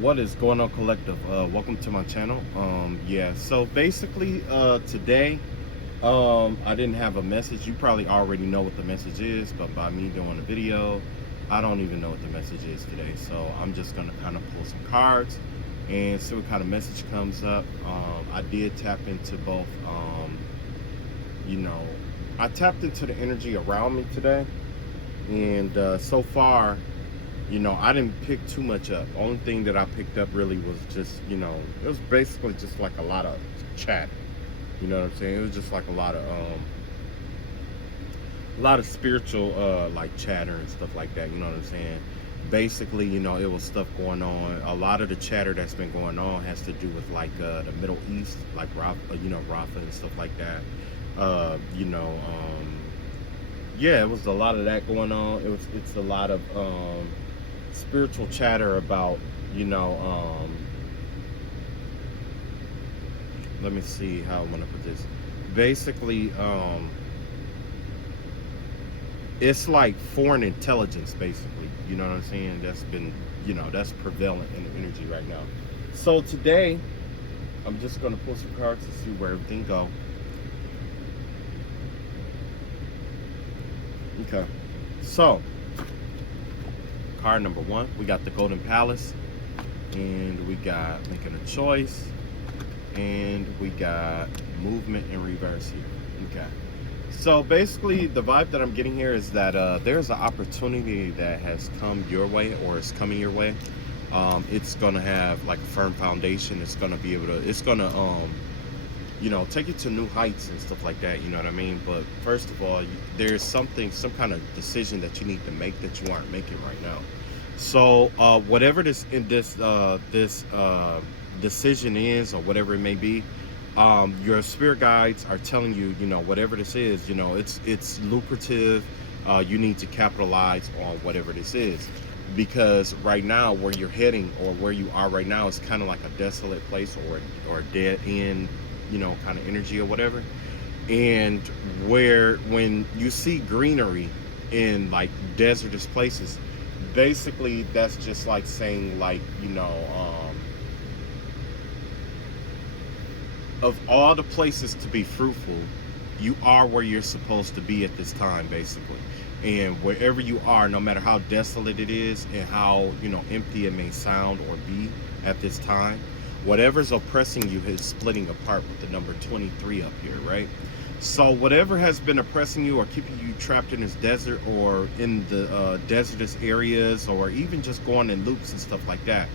What is going on, collective? Welcome to my channel. Yeah, so basically today I didn't have a message. You probably already know what the message is, but by me doing a video, I don't even know what the message is today. So I'm just gonna kind of pull some cards and see what kind of message comes up. I did tap into both you know I tapped into the energy around me today, and so far, I didn't pick too much up. Only thing that I picked up really was just, it was basically just like a lot of chat. You know what I'm saying? It was just like a lot of spiritual like chatter and stuff like that. You know what I'm saying? Basically, it was stuff going on. A lot of the chatter that's been going on has to do with like the Middle East, like Rafa and stuff like that. Yeah, it was a lot of that going on. It's a lot of spiritual chatter about, let me see how I'm gonna put this. Basically, it's like foreign intelligence, basically. You know what I'm saying? That's been, that's prevalent in the energy right now. So today, I'm just gonna pull some cards to see where everything go. Okay, so card number one, we got the Golden Palace, and we got making a choice, and we got movement in reverse here. Okay, so basically the vibe that I'm getting here is that there's an opportunity that has come your way, or is coming your way. It's gonna have like a firm foundation. It's gonna be able to, it's gonna take you to new heights and stuff like that, you know what I mean? But first of all, there's some kind of decision that you need to make that you aren't making right now. So whatever this decision is, or whatever it may be, your spirit guides are telling you, whatever this is, it's lucrative. You need to capitalize on whatever this is, because right now where you're heading, or where you are right now, is kind of like a desolate place, or a dead end, kind of energy or whatever. And when you see greenery in like desertous places, basically that's just like saying, like, of all the places to be fruitful, you are where you're supposed to be at this time, basically. And wherever you are, no matter how desolate it is and how empty it may sound or be at this time, whatever's oppressing you is splitting apart with the number 23 up here, right? So whatever has been oppressing you or keeping you trapped in this desert, or in the desertous areas, or even just going in loops and stuff like that,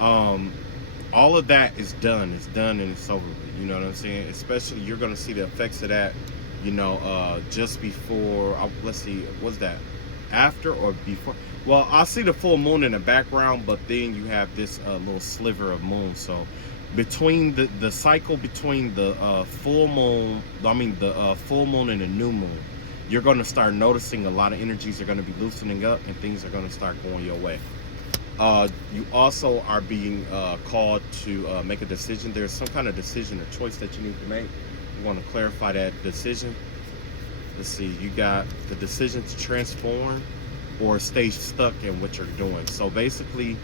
all of that is done. It's done and it's over with. You know what I'm saying? Especially, you're going to see the effects of that, just before, let's see, was that after or before? Well, I see the full moon in the background, but then you have this little sliver of moon. So between the cycle between the full moon, the full moon and the new moon, you're going to start noticing a lot of energies are going to be loosening up, and things are going to start going your way. You also are being called to make a decision. There's some kind of decision or choice that you need to make. You want to clarify that decision. Let's see, you got the decision to transform or stay stuck in what you're doing. So basically,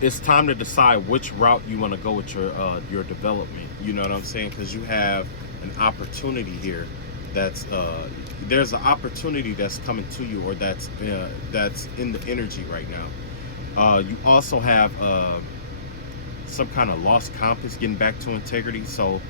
it's time to decide which route you want to go with your development. You know what I'm saying? Because you have an opportunity here. There's an opportunity that's coming to you, or that's in the energy right now. You also have some kind of lost compass, getting back to integrity. So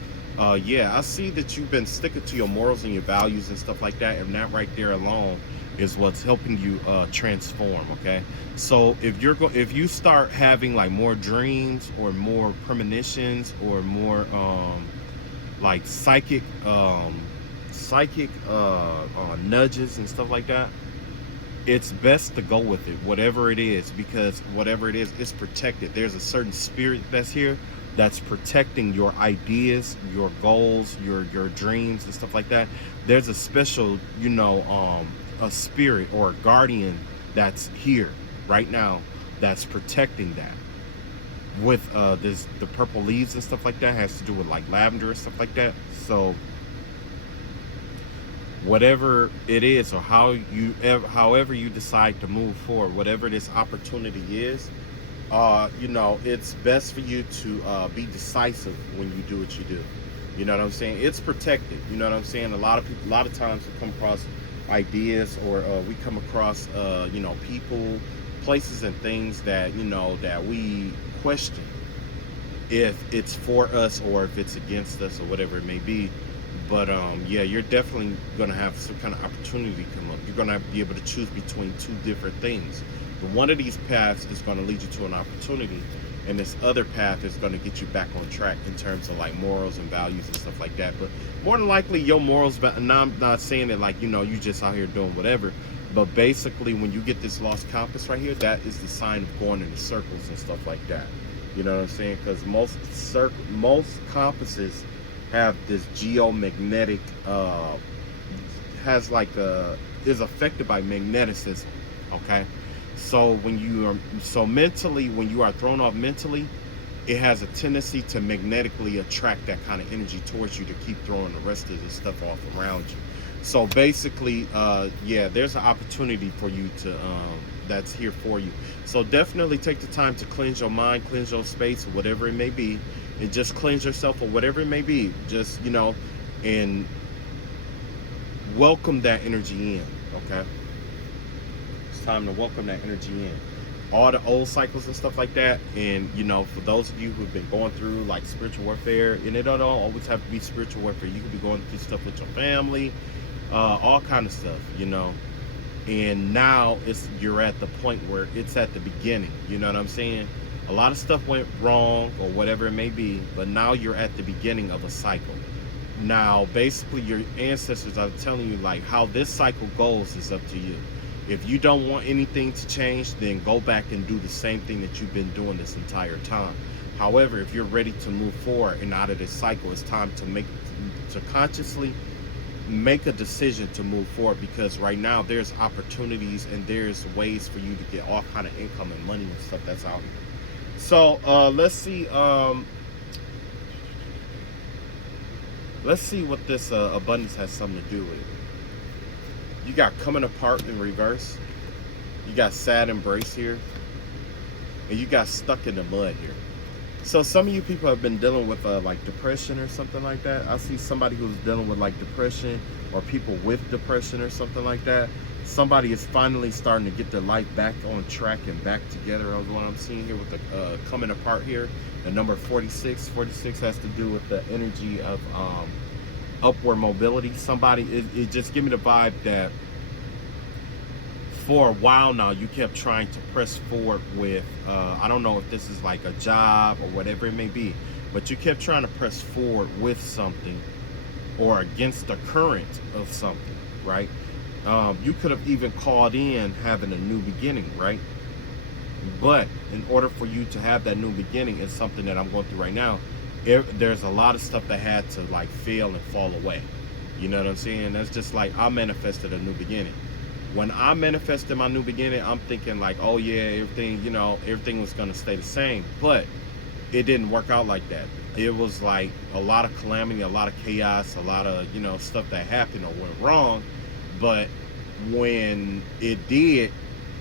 yeah, I see that you've been sticking to your morals and your values and stuff like that, and that right there alone is what's helping you transform. Okay, so if you start having like more dreams, or more premonitions, or more like psychic nudges and stuff like that, it's best to go with it, whatever it is, because whatever it is, it's protected. There's a certain spirit that's here that's protecting your ideas, your goals, your dreams and stuff like that. There's a special, a spirit or a guardian that's here right now that's protecting that. With the purple leaves and stuff like that, has to do with like lavender and stuff like that. So whatever it is, or however you decide to move forward, whatever this opportunity is, it's best for you to be decisive when you do what you do. You know what I'm saying? It's protected. You know what I'm saying? A lot of people, a lot of times we come across ideas, or we come across, people, places, and things that that we question if it's for us or if it's against us or whatever it may be. But yeah, you're definitely gonna have some kind of opportunity come up. You're gonna be able to choose between two different things. But one of these paths is gonna lead you to an opportunity, and this other path is gonna get you back on track in terms of like morals and values and stuff like that. But more than likely, your morals. And I'm not saying that like you just out here doing whatever. But basically, when you get this lost compass right here, that is the sign of going into circles and stuff like that. You know what I'm saying? Because most compasses have this geomagnetic, is affected by magneticism. Okay, so mentally, when you are thrown off mentally, it has a tendency to magnetically attract that kind of energy towards you to keep throwing the rest of the stuff off around you. So basically, yeah, there's an opportunity for you to that's here for you. So definitely take the time to cleanse your mind, cleanse your space, or whatever it may be, and just cleanse yourself or whatever it may be. Just and welcome that energy in. Okay, it's time to welcome that energy in. All the old cycles and stuff like that. And for those of you who've been going through like spiritual warfare, and it don't always have to be spiritual warfare. You could be going through stuff with your family, all kind of stuff, and now you're at the point where it's at the beginning. You know what I'm saying? A lot of stuff went wrong or whatever it may be, but now you're at the beginning of a cycle. Now basically your ancestors are telling you like how this cycle goes is up to you. If you don't want anything to change, then go back and do the same thing that you've been doing this entire time. However, if you're ready to move forward and out of this cycle, it's time to consciously make a decision to move forward, because right now there's opportunities and there's ways for you to get all kind of income and money and stuff that's out here. So let's see what this abundance has something to do with it. You got coming apart in reverse, you got sad embrace here, and you got stuck in the mud here. So some of you people have been dealing with like depression or something like that. I see somebody who's dealing with like depression, or people with depression or something like that. Somebody is finally starting to get their life back on track and back together. Of what I'm seeing here with the coming apart here. The number 46. 46 has to do with the energy of upward mobility. Somebody, it just give me the vibe that for a while now you kept trying to press forward with I don't know if this is like a job or whatever it may be, but you kept trying to press forward with something or against the current of something, right? You could have even called in having a new beginning, right? But in order for you to have that new beginning, it's something that I'm going through right now. There's a lot of stuff that had to like fail and fall away. You know what I'm saying? That's just like I manifested a new beginning. When I manifested my new beginning, I'm thinking like, oh yeah, everything was gonna stay the same. But it didn't work out like that. It was like a lot of calamity, a lot of chaos, a lot of stuff that happened or went wrong. But when it did,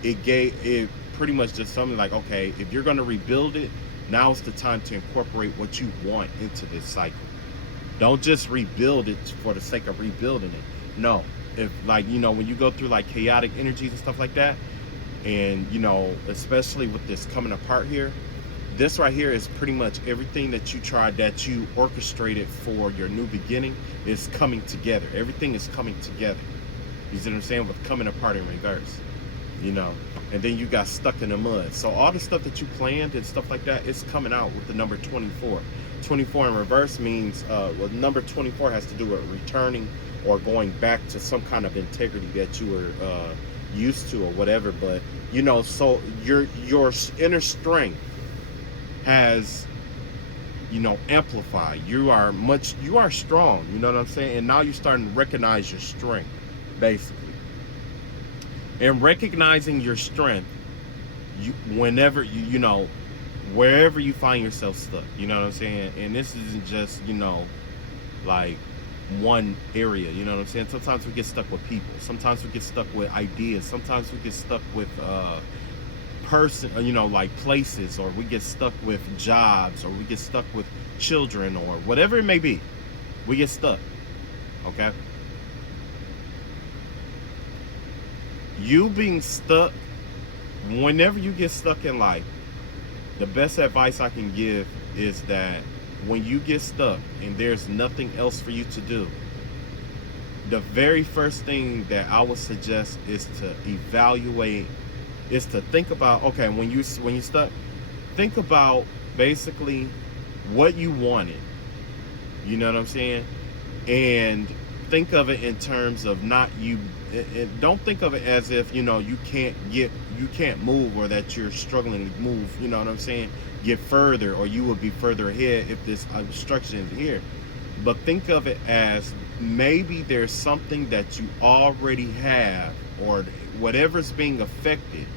it pretty much just something like, okay, if you're gonna rebuild it, now's the time to incorporate what you want into this cycle. Don't just rebuild it for the sake of rebuilding it. No. If like, when you go through like chaotic energies and stuff like that, and especially with this coming apart here, this right here is pretty much everything that you tried, that you orchestrated for your new beginning is coming together. Everything is coming together. You see what I'm saying? With coming apart in reverse, and then you got stuck in the mud. So all the stuff that you planned and stuff like that, it's coming out with the number 24. 24 in reverse means, number 24 has to do with returning or going back to some kind of integrity that you were used to or whatever. But so your inner strength has amplified. You are strong, you know what I'm saying? And now you're starting to recognize your strength, basically. And recognizing your strength, whenever wherever you find yourself stuck, you know what I'm saying? And this isn't just like one area. You know what I'm saying? Sometimes we get stuck with people. Sometimes we get stuck with ideas. Sometimes we get stuck with like places, or we get stuck with jobs, or we get stuck with children, or whatever it may be. We get stuck. Okay? You being stuck, whenever you get stuck in life, the best advice I can give is that when you get stuck and there's nothing else for you to do, the very first thing that I would suggest is to evaluate, is to think about, okay, when you stuck, think about basically what you wanted. You know what I'm saying? And think of it in terms of not you. Don't think of it as if, you can't move, or that you're struggling to move. You know what I'm saying? Get further, or you would be further ahead if this obstruction is here. But think of it as maybe there's something that you already have, or whatever's being affected,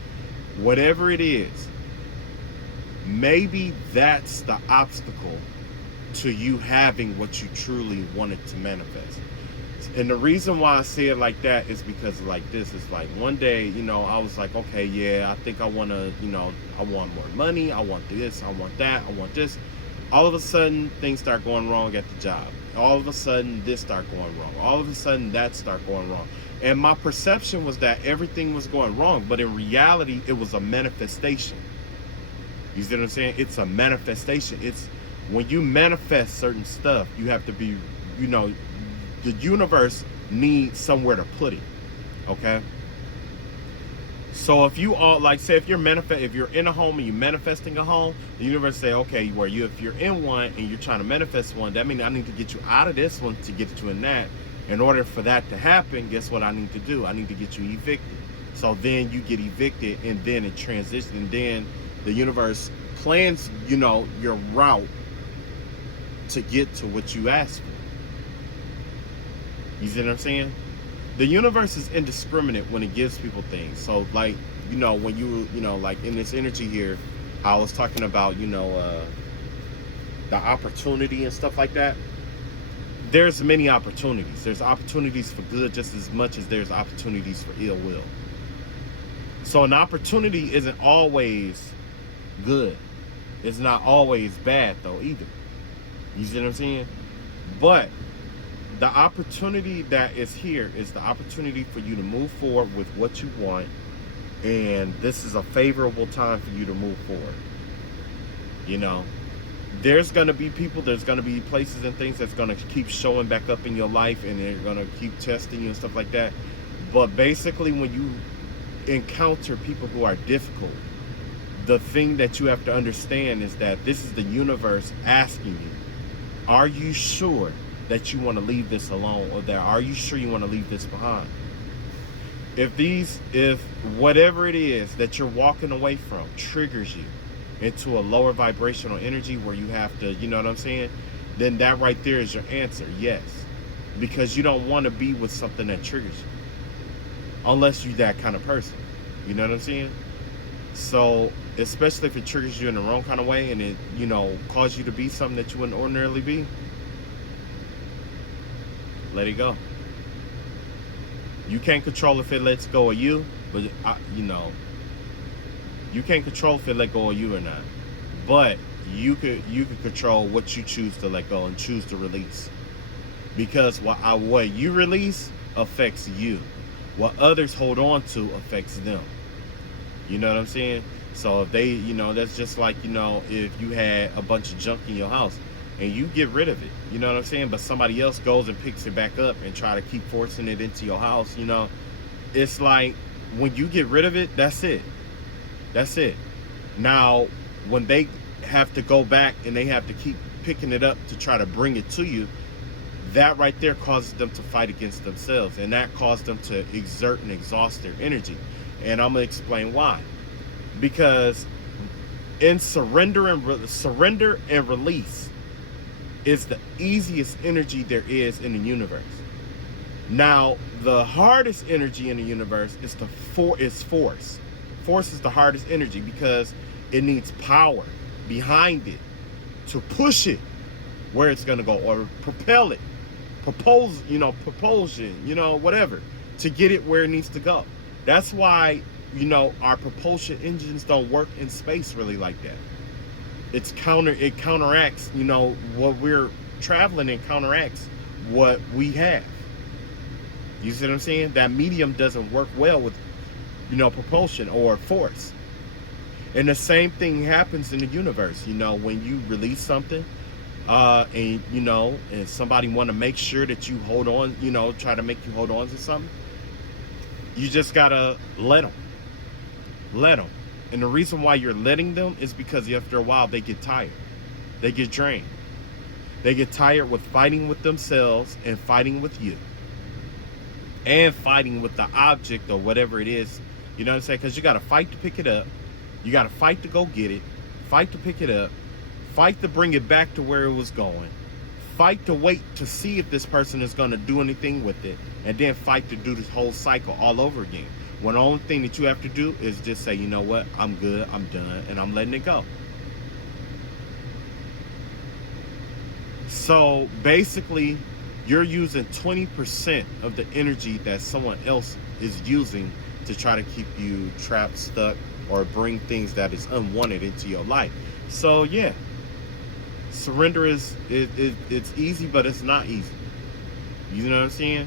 whatever it is. Maybe that's the obstacle to you having what you truly wanted to manifest. And the reason why I say it like that is because like this is like one day, I was like, okay, yeah, I think I want to, I want more money. I want this. I want that. I want this. All of a sudden, things start going wrong at the job. All of a sudden, this start going wrong. All of a sudden, that start going wrong. And my perception was that everything was going wrong. But in reality, it was a manifestation. You see what I'm saying? It's a manifestation. It's when you manifest certain stuff, you have to be, the universe needs somewhere to put it. Okay? So if you all, like, say if you're in a home and you're manifesting a home, the universe say, okay, if you're in one and you're trying to manifest one, that means I need to get you out of this one to get you in that. In order for that to happen, guess what I need to do? I need to get you evicted. So then you get evicted, and then it transitions, and then the universe plans, your route to get to what you asked for. You see what I'm saying? The universe is indiscriminate when it gives people things. So like, when you, like in this energy here, I was talking about, the opportunity and stuff like that. There's many opportunities. There's opportunities for good just as much as there's opportunities for ill will. So an opportunity isn't always good. It's not always bad though either. You see what I'm saying? But the opportunity that is here is the opportunity for you to move forward with what you want. And this is a favorable time for you to move forward. There's going to be people, there's going to be places and things that's going to keep showing back up in your life, and they're going to keep testing you and stuff like that. But basically, when you encounter people who are difficult, the thing that you have to understand is that this is the universe asking you, are you sure that you want to leave this alone, or that are you sure you want to leave this behind? If whatever it is that you're walking away from triggers you into a lower vibrational energy where you have to, you know what I'm saying? Then that right there is your answer, yes. Because you don't want to be with something that triggers you. Unless you're that kind of person. You know what I'm saying? So, especially if it triggers you in the wrong kind of way and it, causes you to be something that you wouldn't ordinarily be, let it go. You can't control if it lets go of you, but you can't control if it let go of you or not. But you could control what you choose to let go and choose to release. Because what you release affects you. What others hold on to affects them. You know what I'm saying? So if they, that's just like, if you had a bunch of junk in your house and you get rid of it, you know what I'm saying? But somebody else goes and picks it back up and try to keep forcing it into your house, it's like when you get rid of it, that's it. That's it. Now, when they have to go back and they have to keep picking it up to try to bring it to you, that right there causes them to fight against themselves, and that causes them to exert and exhaust their energy. And I'm going to explain why. Because in surrender and release is the easiest energy there is in the universe. Now, the hardest energy in the universe is force. Force is the hardest energy because it needs power behind it to push it where it's going to go or propel it propulsion, whatever, to get it where it needs to go. That's why, our propulsion engines don't work in space really like that. It counteracts, what we're traveling in counteracts what we have. You see what I'm saying? That medium doesn't work well with, propulsion or force. And the same thing happens in the universe. When you release something, and somebody want to make sure that you hold on, try to make you hold on to something, you just gotta let them. And the reason why you're letting them is because after a while they get tired, they get drained, they get tired with fighting with themselves and fighting with you and fighting with the object or whatever it is. You know what I'm saying? Because you got to fight to pick it up, you got to fight to go get it, fight to pick it up, fight to bring it back to where it was going, fight to wait to see if this person is going to do anything with it, and then fight to do this whole cycle all over again. When the only thing that you have to do is just say, you know what, I'm good, I'm done, and I'm letting it go. So basically, you're using 20% of the energy that someone else is using to try to keep you trapped, stuck, or bring things that is unwanted into your life. So yeah, surrender it's easy, but it's not easy. You know what I'm saying?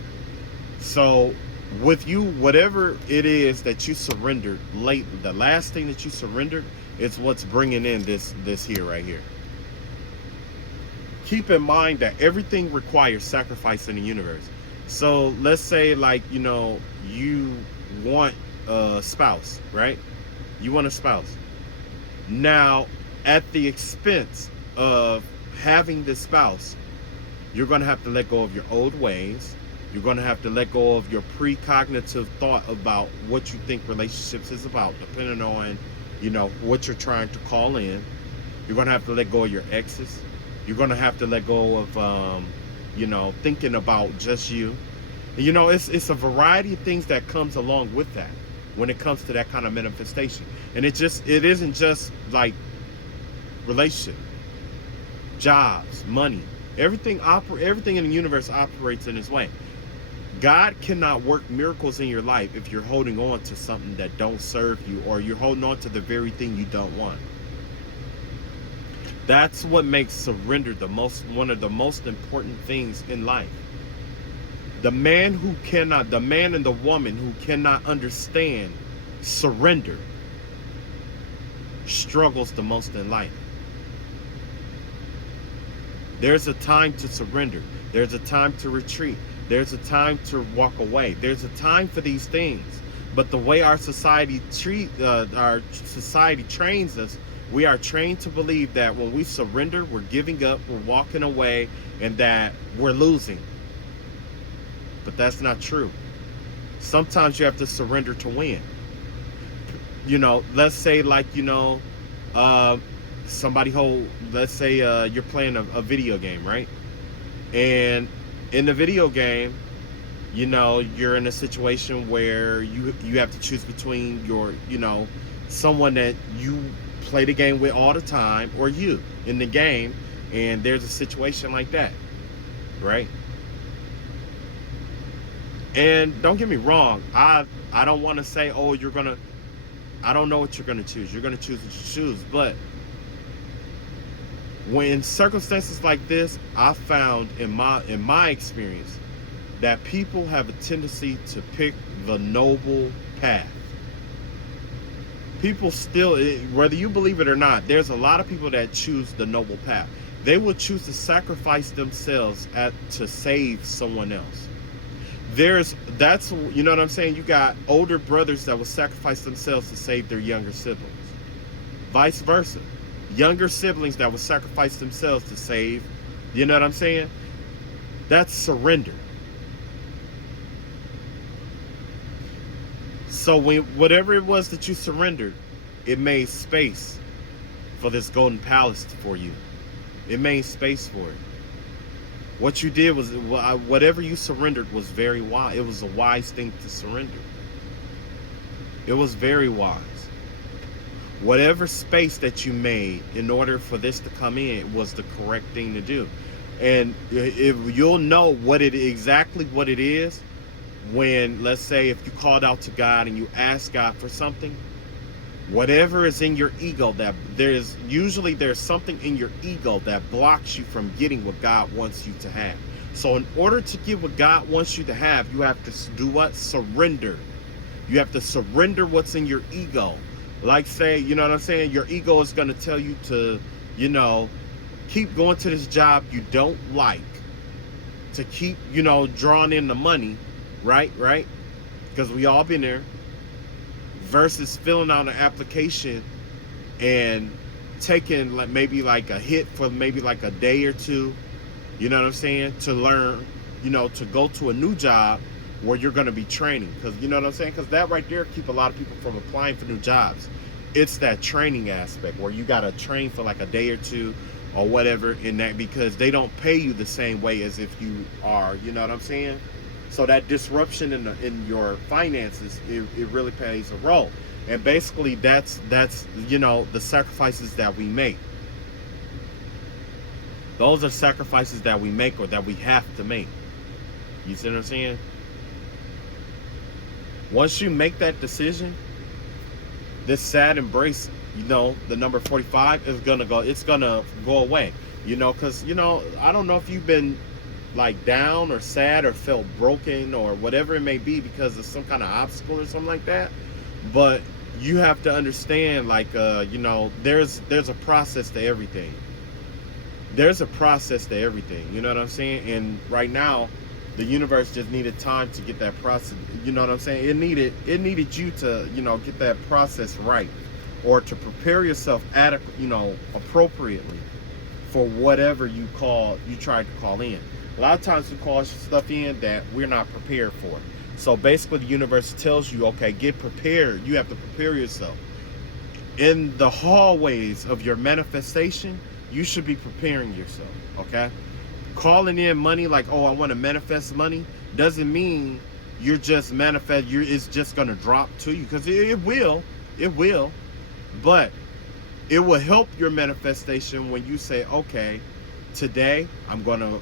So with you, whatever it is that you surrendered lately, the last thing that you surrendered is what's bringing in this here right here. Keep in mind that everything requires sacrifice in the universe. So let's say, like, you want a spouse, right? You want a spouse. Now, at the expense of having this spouse, you're going to have to let go of your old ways. You're going to have to let go of your precognitive thought about what you think relationships is about, depending on, what you're trying to call in. You're going to have to let go of your exes. You're going to have to let go of, thinking about just you. It's a variety of things that comes along with that when it comes to that kind of manifestation. And it isn't just like relationship, jobs, money. Everything in the universe operates in this way. God cannot work miracles in your life if you're holding on to something that don't serve you, or you're holding on to the very thing you don't want. That's what makes surrender one of the most important things in life. The man and the woman who cannot understand surrender struggles the most in life. There's a time to surrender. There's a time to retreat. There's a time to walk away. There's a time for these things. But the way our society trains us, we are trained to believe that when we surrender, we're giving up, we're walking away, and that we're losing. But that's not true. Sometimes you have to surrender to win. Let's say, like, let's say you're playing a video game, right? And in the video game, you're in a situation where you have to choose between someone that you play the game with all the time, or you in the game, and there's a situation like that, right? And don't get me wrong, I don't want to say, I don't know what you're gonna choose. You're gonna choose what you choose. But when circumstances like this, I found in my experience that people have a tendency to pick the noble path. People still, whether you believe it or not, there's a lot of people that choose the noble path. They will choose to sacrifice themselves to save someone else. That's you know what I'm saying? You got older brothers that will sacrifice themselves to save their younger siblings. Vice versa. Younger siblings that will sacrifice themselves to save, you know what I'm saying? That's surrender. So whatever it was that you surrendered, it made space for this golden palace for you. It made space for it. What you did was, whatever you surrendered was very wise. It was a wise thing to surrender. It was very wise. Whatever space that you made in order for this to come in was the correct thing to do. And if you'll know what it exactly what it is when, let's say, if you called out to God and you ask God for something, whatever is in your ego, that there's something in your ego that blocks you from getting what God wants you to have. So in order to get what God wants you to have, you have to do what? Surrender. You have to surrender what's in your ego. Like, say, you know what I'm saying? Your ego is going to tell you to, keep going to this job you don't like, to keep, drawing in the money, right? Because we all been there. Versus filling out an application and taking maybe like a hit for maybe like a day or two, you know what I'm saying, to learn, to go to a new job where you're going to be training. Because, you know what I'm saying, because that right there keep a lot of people from applying for new jobs. It's that training aspect where you got to train for like a day or two or whatever in that, because they don't pay you the same way as if you are, you know what I'm saying. So that disruption in your finances, it really plays a role. And basically that's the sacrifices that we make. Those are sacrifices that we make, or that we have to make. You see what I'm saying? Once you make that decision, this sad embrace, the number 45 is gonna go. It's gonna go away. Because I don't know if you've been like down or sad or felt broken or whatever it may be because of some kind of obstacle or something like that, but you have to understand, like, there's a process to everything. There's a process to everything, you know what I'm saying? And right now the universe just needed time to get that process, you know what I'm saying? It needed you to, get that process right, or to prepare yourself appropriately for whatever you tried to call in. A lot of times we call stuff in that we're not prepared for. So basically the universe tells you, okay, get prepared. You have to prepare yourself. In the hallways of your manifestation, you should be preparing yourself, okay? Calling in money like, oh, I want to manifest money, doesn't mean you're just it's just going to drop to you, because it will. But it will help your manifestation when you say, okay, today I'm gonna,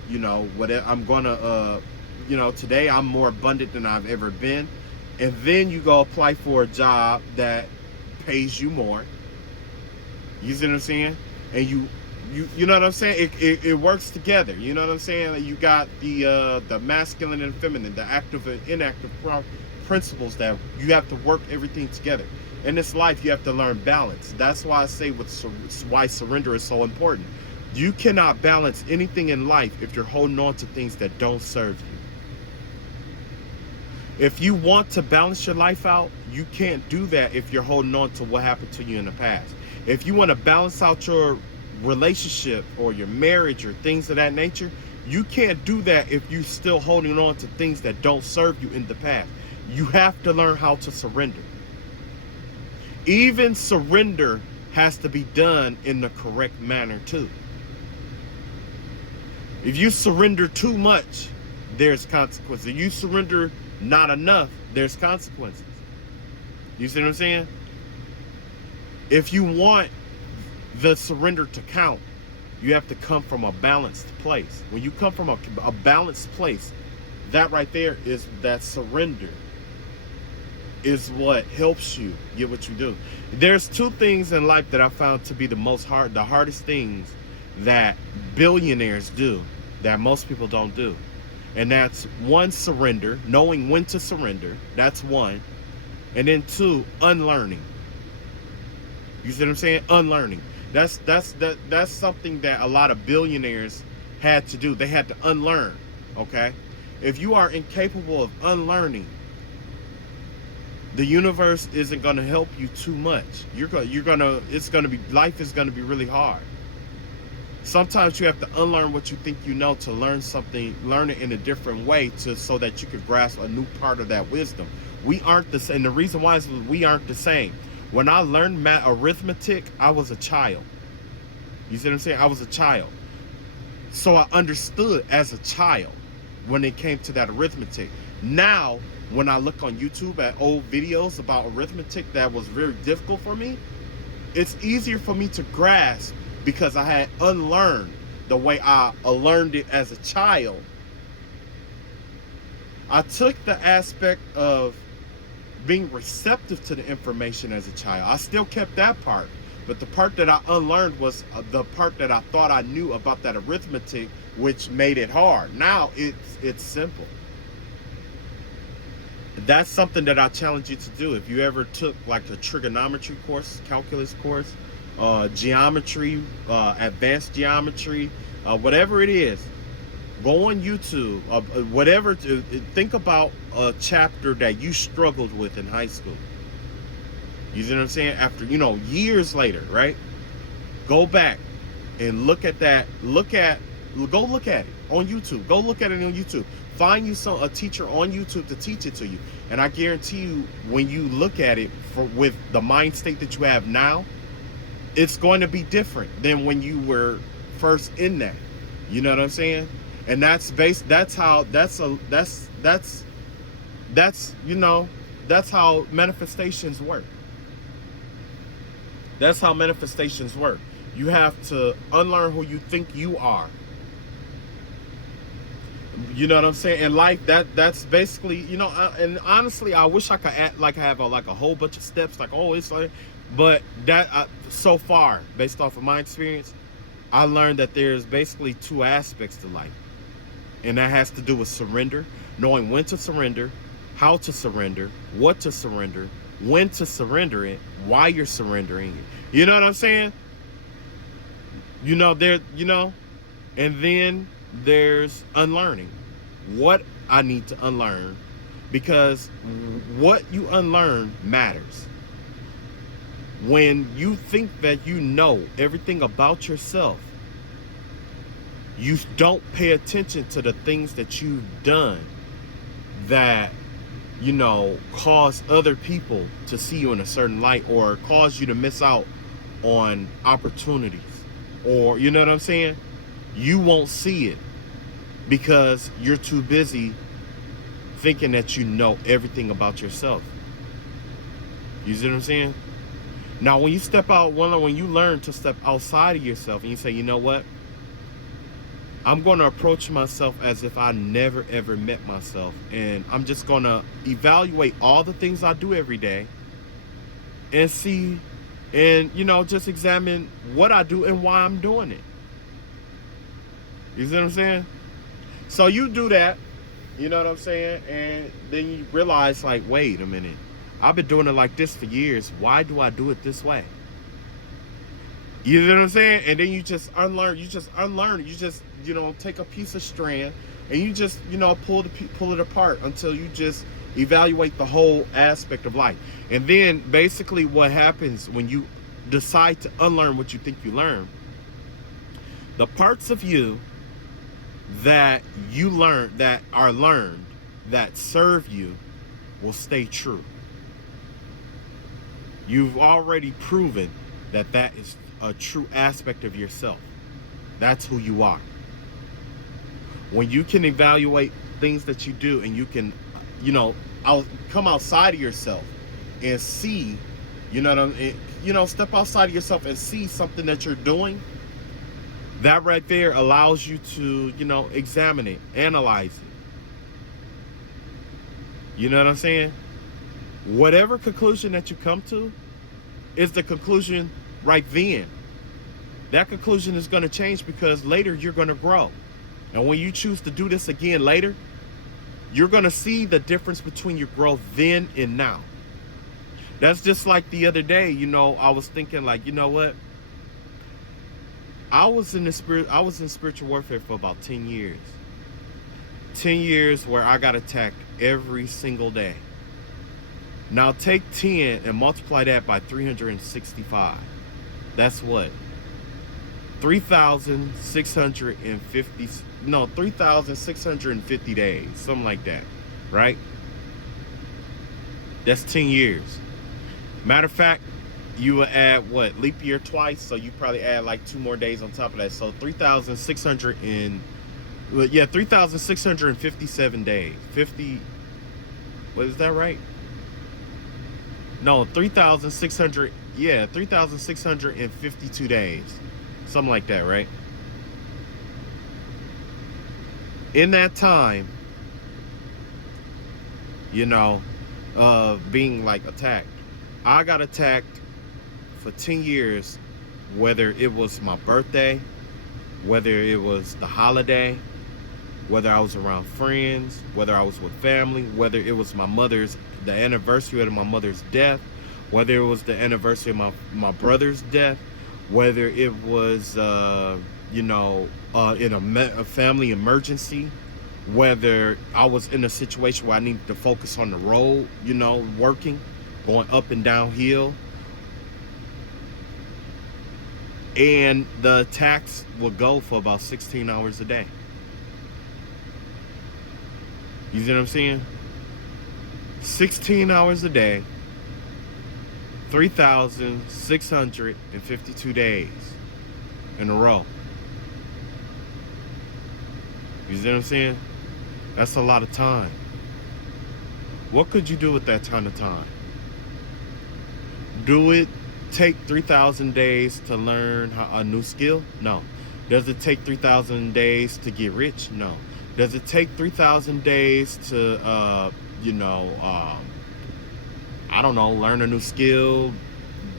today I'm more abundant than I've ever been. And then you go apply for a job that pays you more. You see what I'm saying? And you know what I'm saying? It works together. You know what I'm saying? You got the masculine and feminine, the active and inactive principles that you have to work everything together. In this life, you have to learn balance. That's why I say why surrender is so important. You cannot balance anything in life if you're holding on to things that don't serve you. If you want to balance your life out, you can't do that if you're holding on to what happened to you in the past. If you want to balance out your relationship or your marriage or things of that nature, you can't do that if you're still holding on to things that don't serve you in the past. You have to learn how to surrender. Even surrender has to be done in the correct manner too. If you surrender too much, there's consequences. If you surrender not enough, there's consequences. You see what I'm saying? If you want the surrender to count, you have to come from a balanced place. When you come from a balanced place, that right there is that surrender is what helps you get what you do. There's two things in life that I found to be the hardest things that billionaires do that most people don't do. And that's one, surrender, knowing when to surrender. That's one. And then two, unlearning. You see what I'm saying? Unlearning. That's something that a lot of billionaires had to do. They had to unlearn, okay? If you are incapable of unlearning, the universe isn't going to help you too much. Life is going to be really hard. Sometimes you have to unlearn what you think you know to learn it in a different way so that you could grasp a new part of that wisdom. We aren't the same. And the reason why is we aren't the same. When I learned arithmetic, I was a child. You see what I'm saying? I was a child. So I understood as a child when it came to that arithmetic. Now, when I look on YouTube at old videos about arithmetic that was very difficult for me, it's easier for me to grasp because I had unlearned the way I learned it as a child, I took the aspect of being receptive to the information as a child. I still kept that part, but the part that I unlearned was the part that I thought I knew about that arithmetic, which made it hard. Now it's simple. That's something that I challenge you to do. If you ever took like a trigonometry course, calculus course, geometry, advanced geometry, whatever it is, go on YouTube, whatever. Think about a chapter that you struggled with in high school. You see what I'm saying? After, years later, right? Go back and look at that. Go look at it on YouTube. Go look at it on YouTube. Find you a teacher on YouTube to teach it to you. And I guarantee you, when you look at it with the mind state that you have now, it's going to be different than when you were first in that. You know what I'm saying? And that's how manifestations work. That's how manifestations work. You have to unlearn who you think you are. You know what I'm saying? In life, that's basically, and honestly, I wish I could have a whole bunch of steps, but that so far, based off of my experience, I learned that there's basically two aspects to life. And that has to do with surrender, knowing when to surrender, how to surrender, what to surrender, when to surrender it, why you're surrendering it. You know what I'm saying? And then there's unlearning. What I need to unlearn, because what you unlearn matters. When you think that you know everything about yourself, you don't pay attention to the things that you've done that, cause other people to see you in a certain light, or cause you to miss out on opportunities, or, you know what I'm saying? You won't see it because you're too busy thinking that you know everything about yourself. You see what I'm saying? Now, when you learn to step outside of yourself and you say, you know what? I'm going to approach myself as if I never, ever met myself. And I'm just going to evaluate all the things I do every day and see, and, just examine what I do and why I'm doing it. You see what I'm saying? So you do that, you know what I'm saying? And then you realize, wait a minute. I've been doing it like this for years. Why do I do it this way? You know what I'm saying? And then you just unlearn. You just take a piece of strand and you just, pull it apart until you just evaluate the whole aspect of life. And then basically what happens when you decide to unlearn what you think you learn, the parts of you that you learn, that are learned, that serve you, will stay true. You've already proven that is a true aspect of yourself. That's who you are. When you can evaluate things that you do and you can, come outside of yourself and see, step outside of yourself and see something that you're doing, that right there allows you to, examine it, analyze it. You know what I'm saying? Whatever conclusion that you come to is the conclusion right then. That conclusion is going to change because later you're going to grow. And when you choose to do this again later, you're going to see the difference between your growth then and now. That's just like the other day, I was thinking you know what? I was in spiritual warfare for about 10 years. 10 years where I got attacked every single day. Now take 10 and multiply that by 365. That's what? 3,650 days, something like that, right? That's 10 years. Matter of fact, you will add leap year twice, so you probably add 2 more days on top of that. So 3,657 days. 50, what is that right? No, 3,652 days. Something like that, right? In that time, being like attacked, I got attacked for 10 years, whether it was my birthday, whether it was the holiday, whether I was around friends, whether I was with family, whether it was the anniversary of my mother's death, whether it was the anniversary of my brother's death, whether it was, in a family emergency, whether I was in a situation where I needed to focus on the road, working, going up and downhill. And the attacks would go for about 16 hours a day. You see what I'm saying? 16 hours a day, 3,652 days in a row. You see what I'm saying? That's a lot of time. What could you do with that ton of time? Do it take 3,000 days to learn a new skill? No. Does it take 3,000 days to get rich? No. Does it take 3,000 days to, learn a new skill,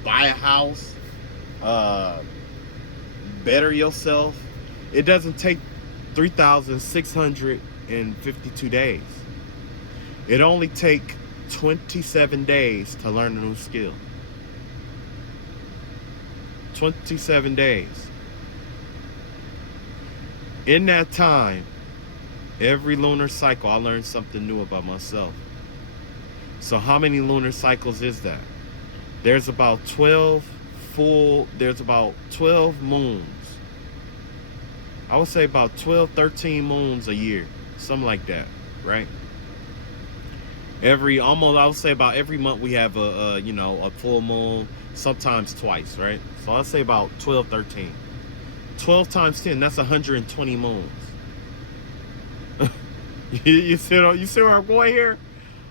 buy a house, better yourself? It doesn't take 3,652 days. It only takes 27 days to learn a new skill. 27 days. In that time, every lunar cycle, I learned something new about myself. So how many lunar cycles is that? There's about 12 moons. I would say about 12, 13 moons a year. Something like that, right? I would say about every month we have a full moon, sometimes twice, right? So I'd say about 12, 13. 12 times 10, that's 120 moons. You see where I'm going here?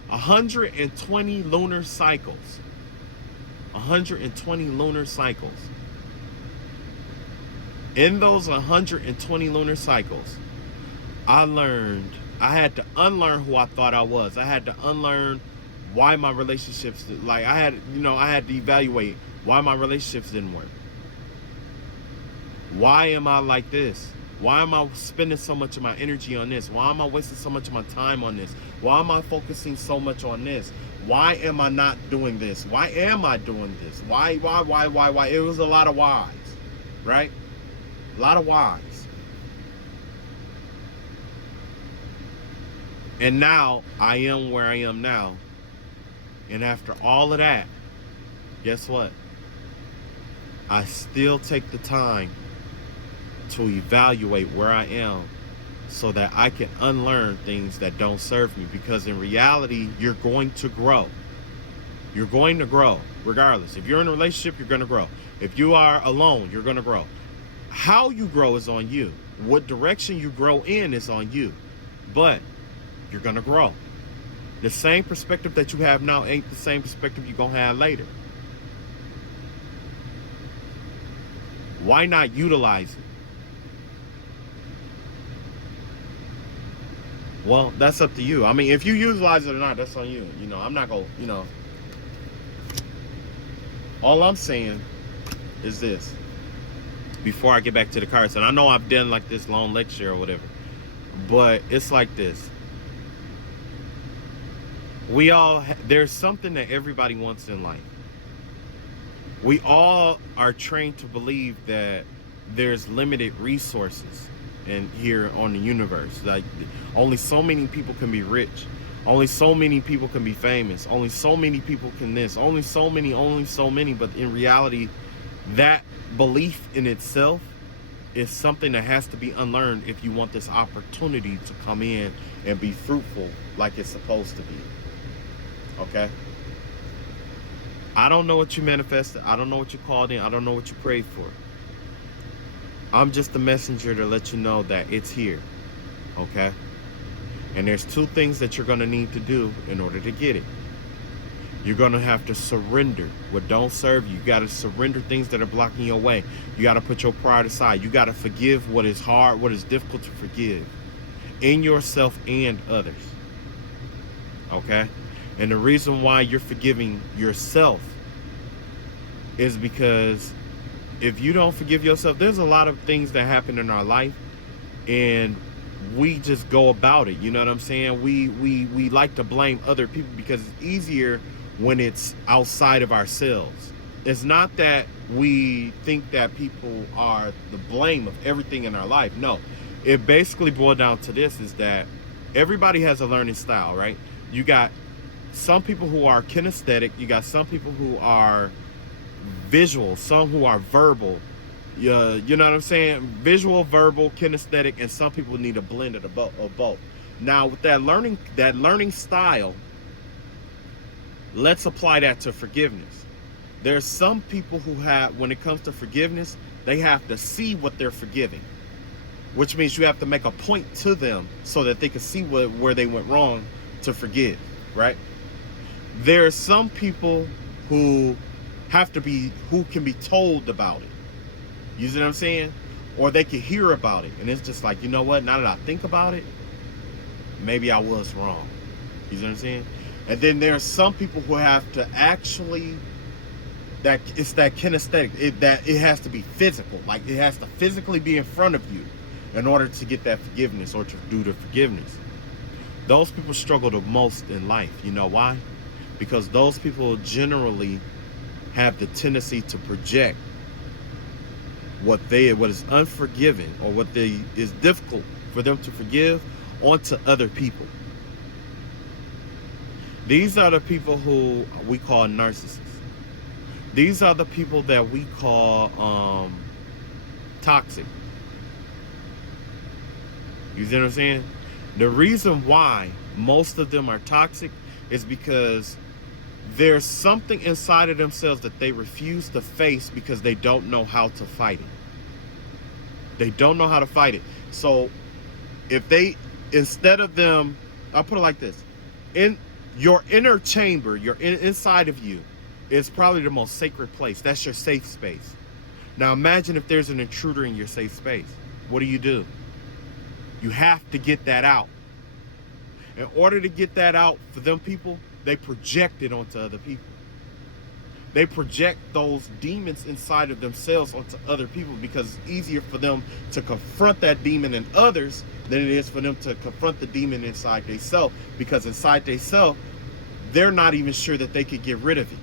120 lunar cycles. 120 lunar cycles. In those 120 lunar cycles, I had to unlearn who I thought I was. I had to unlearn why my relationships, I had to evaluate why my relationships didn't work. Why am I like this? Why am I spending so much of my energy on this? Why am I wasting so much of my time on this? Why am I focusing so much on this? Why am I not doing this? Why am I doing this? Why? It was a lot of whys, right? A lot of whys. And now I am where I am now. And after all of that, guess what? I still take the time to evaluate where I am so that I can unlearn things that don't serve me. Because in reality, you're going to grow. You're going to grow regardless. If you're in a relationship, you're going to grow. If you are alone, you're going to grow. How you grow is on you. What direction you grow in is on you. But you're going to grow. The same perspective that you have now ain't the same perspective you're going to have later. Why not utilize it? Well, that's up to you. I mean, if you utilize it or not, that's on you. I'm not going to, all I'm saying is this. Before I get back to the cards, and I know I've done like this long lecture or whatever, but it's like this. There's something that everybody wants in life. We all are trained to believe that there's limited resources in here on the universe. Like, only so many people can be rich. Only so many people can be famous. Only so many people can this. Only so many. But in reality, that belief in itself is something that has to be unlearned if you want this opportunity to come in and be fruitful like it's supposed to be. Okay? I don't know what you manifested. I don't know what you called in. I don't know what you prayed for. I'm just the messenger to let you know that it's here. Okay? And there's two things that you're going to need to do in order to get it. You're going to have to surrender what don't serve you. You got to surrender things that are blocking your way. You got to put your pride aside. You got to forgive what is hard, what is difficult to forgive. in yourself and others. Okay? And the reason why you're forgiving yourself is because if you don't forgive yourself, there's a lot of things that happen in our life and we just go about it. You know what I'm saying? We like to blame other people because it's easier when it's outside of ourselves. It's not that we think that people are the blame of everything in our life. No, it basically boiled down to this, is that everybody has a learning style, right? You got some people who are kinesthetic, you got some people who are visual, some who are verbal. You know what I'm saying? Visual, verbal, kinesthetic, and some people need a blend of both. Now, with that learning style, let's apply that to forgiveness. There's some people who have, when it comes to forgiveness, they have to see what they're forgiving, which means you have to make a point to them so that they can see where they went wrong to forgive, right? There are some people who can be told about it. You see what I'm saying? Or they can hear about it. And it's just like, you know what? Now that I think about it, maybe I was wrong. You see what I'm saying? And then there are some people who have to actually, that it's that kinesthetic. It has to be physical. Like it has to physically be in front of you in order to get that forgiveness or to do the forgiveness. Those people struggle the most in life. You know why? Because those people generally have the tendency to project what is unforgiving or what is difficult for them to forgive onto other people. These are the people who we call narcissists. These are the people that we call toxic. You see what I'm saying? The reason why most of them are toxic is because there's something inside of themselves that they refuse to face because they don't know how to fight it. They don't know how to fight it. So if they, instead of them, I'll put it like this. In your inner chamber, inside of you is probably the most sacred place. That's your safe space. Now imagine if there's an intruder in your safe space. What do? You have to get that out. In order to get that out for them people, they project it onto other people. They project those demons inside of themselves onto other people because it's easier for them to confront that demon in others than it is for them to confront the demon inside themselves, because inside themselves, they're not even sure that they could get rid of it.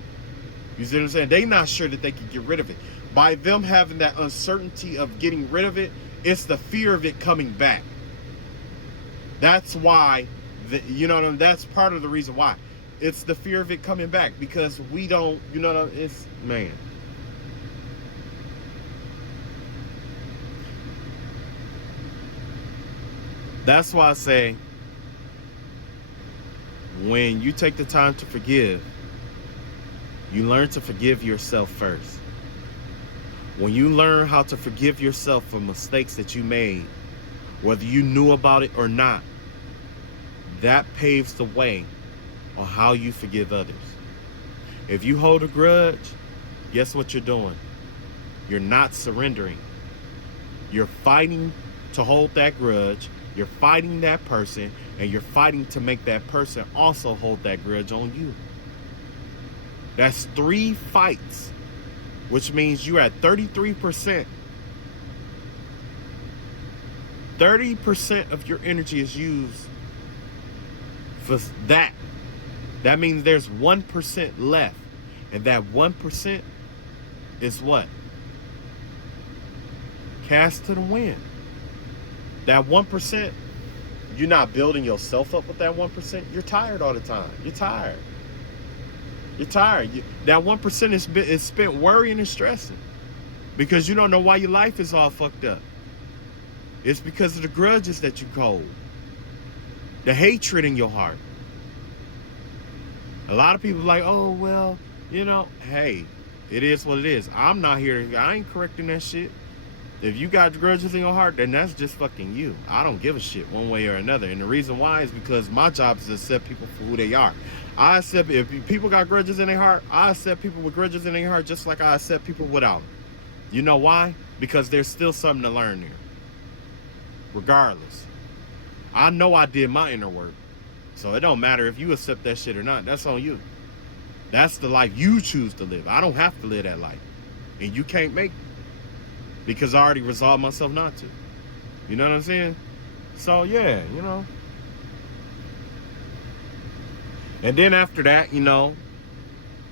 You see what I'm saying? They're not sure that they could get rid of it. By them having that uncertainty of getting rid of it, it's the fear of it coming back. That's why, you know what I mean? That's part of the reason why. It's the fear of it coming back because we don't, you know what I mean? It's, man. That's why I say, when you take the time to forgive, you learn to forgive yourself first. When you learn how to forgive yourself for mistakes that you made, whether you knew about it or not, that paves the way on how you forgive others. If you hold a grudge, guess what you're doing? You're not surrendering. You're fighting to hold that grudge. You're fighting that person, and you're fighting to make that person also hold that grudge on you. That's 3 fights, which means you're at 33%. 30% of your energy is used for that. That means there's 1% left. And that 1% is what? Cast to the wind. That 1%, you're not building yourself up with that 1%. You're tired all the time. You're tired. You're tired. That 1% is spent worrying and stressing because you don't know why your life is all fucked up. It's because of the grudges that you hold, the hatred in your heart. A lot of people are like, oh, well, you know, hey, it is what it is. I'm not here. I ain't correcting that shit. If you got grudges in your heart, then that's just fucking you. I don't give a shit one way or another. And the reason why is because my job is to accept people for who they are. I accept, if people got grudges in their heart, I accept people with grudges in their heart just like I accept people without them. You know why? Because there's still something to learn there. Regardless. I know I did my inner work. So it don't matter if you accept that shit or not. That's on you. That's the life you choose to live. I don't have to live that life. And you can't make it. Because I already resolved myself not to. You know what I'm saying? So yeah, you know. And then after that, you know,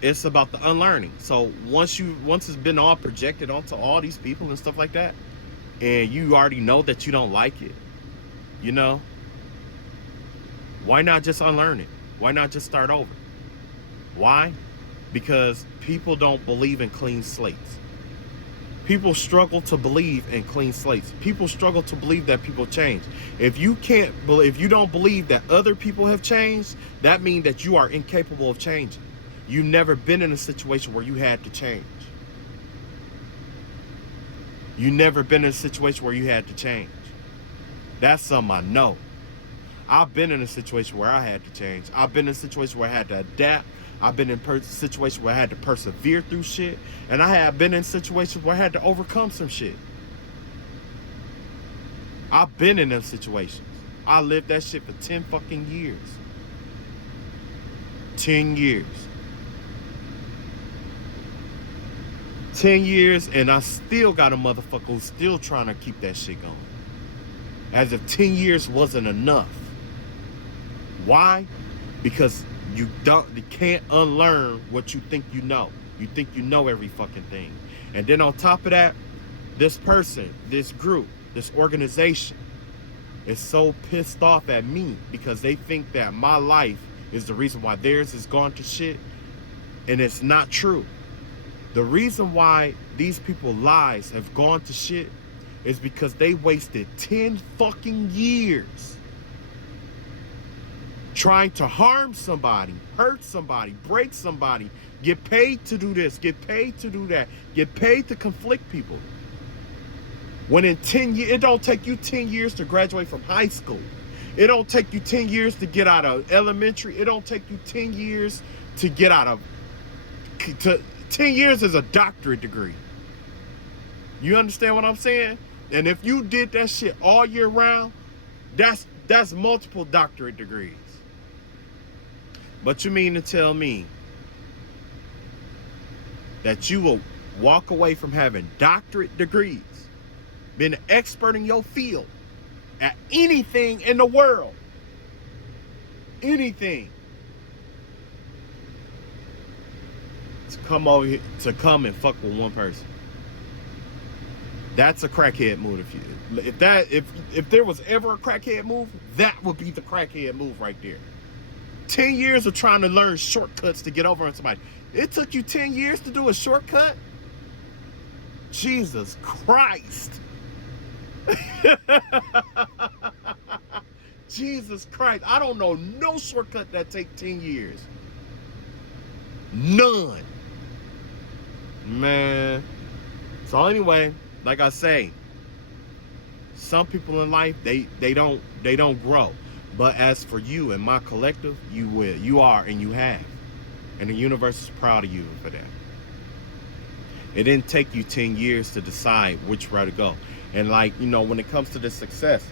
it's about the unlearning. So once it's been all projected onto all these people and stuff like that, and you already know that you don't like it, you know, why not just unlearn it? Why not just start over? Why? Because people don't believe in clean slates. People struggle to believe in clean slates. People struggle to believe that people change. If you don't believe that other people have changed, that means that you are incapable of changing. You've never been in a situation where you had to change. You've never been in a situation where you had to change. That's something I know. I've been in a situation where I had to change. I've been in a situation where I had to adapt. I've been in a situation where I had to persevere through shit. And I have been in situations where I had to overcome some shit. I've been in those situations. I lived that shit for 10 fucking years. 10 years. 10 years, and I still got a motherfucker who's still trying to keep that shit going. As if 10 years wasn't enough. Why? Because you can't unlearn what you think you know. You think you know every fucking thing. And then on top of that, this person, this group, this organization is so pissed off at me because they think that my life is the reason why theirs is gone to shit. And it's not true. The reason why these people's lives have gone to shit is because they wasted 10 fucking years trying to harm somebody, hurt somebody, break somebody, get paid to do this, get paid to do that, get paid to conflict people. When in 10 years, it don't take you 10 years to graduate from high school. It don't take you 10 years to get out of elementary. It don't take you 10 years to get out of... 10 years is a doctorate degree. You understand what I'm saying? And if you did that shit all year round, that's multiple doctorate degrees. But you mean to tell me that you will walk away from having doctorate degrees, being an expert in your field, at anything in the world, anything, to come over here, to come and fuck with one person? That's a crackhead move. If there was ever a crackhead move, that would be the crackhead move right there. 10 years of trying to learn shortcuts to get over on somebody. It took you 10 years to do a shortcut? Jesus Christ. Jesus Christ. I don't know no shortcut that take 10 years. None. Man. So anyway, like I say, some people in life, they don't grow. But as for you and my collective, you will. You are and you have. And the universe is proud of you for that. It didn't take you 10 years to decide which way to go. And like, you know, when it comes to this success,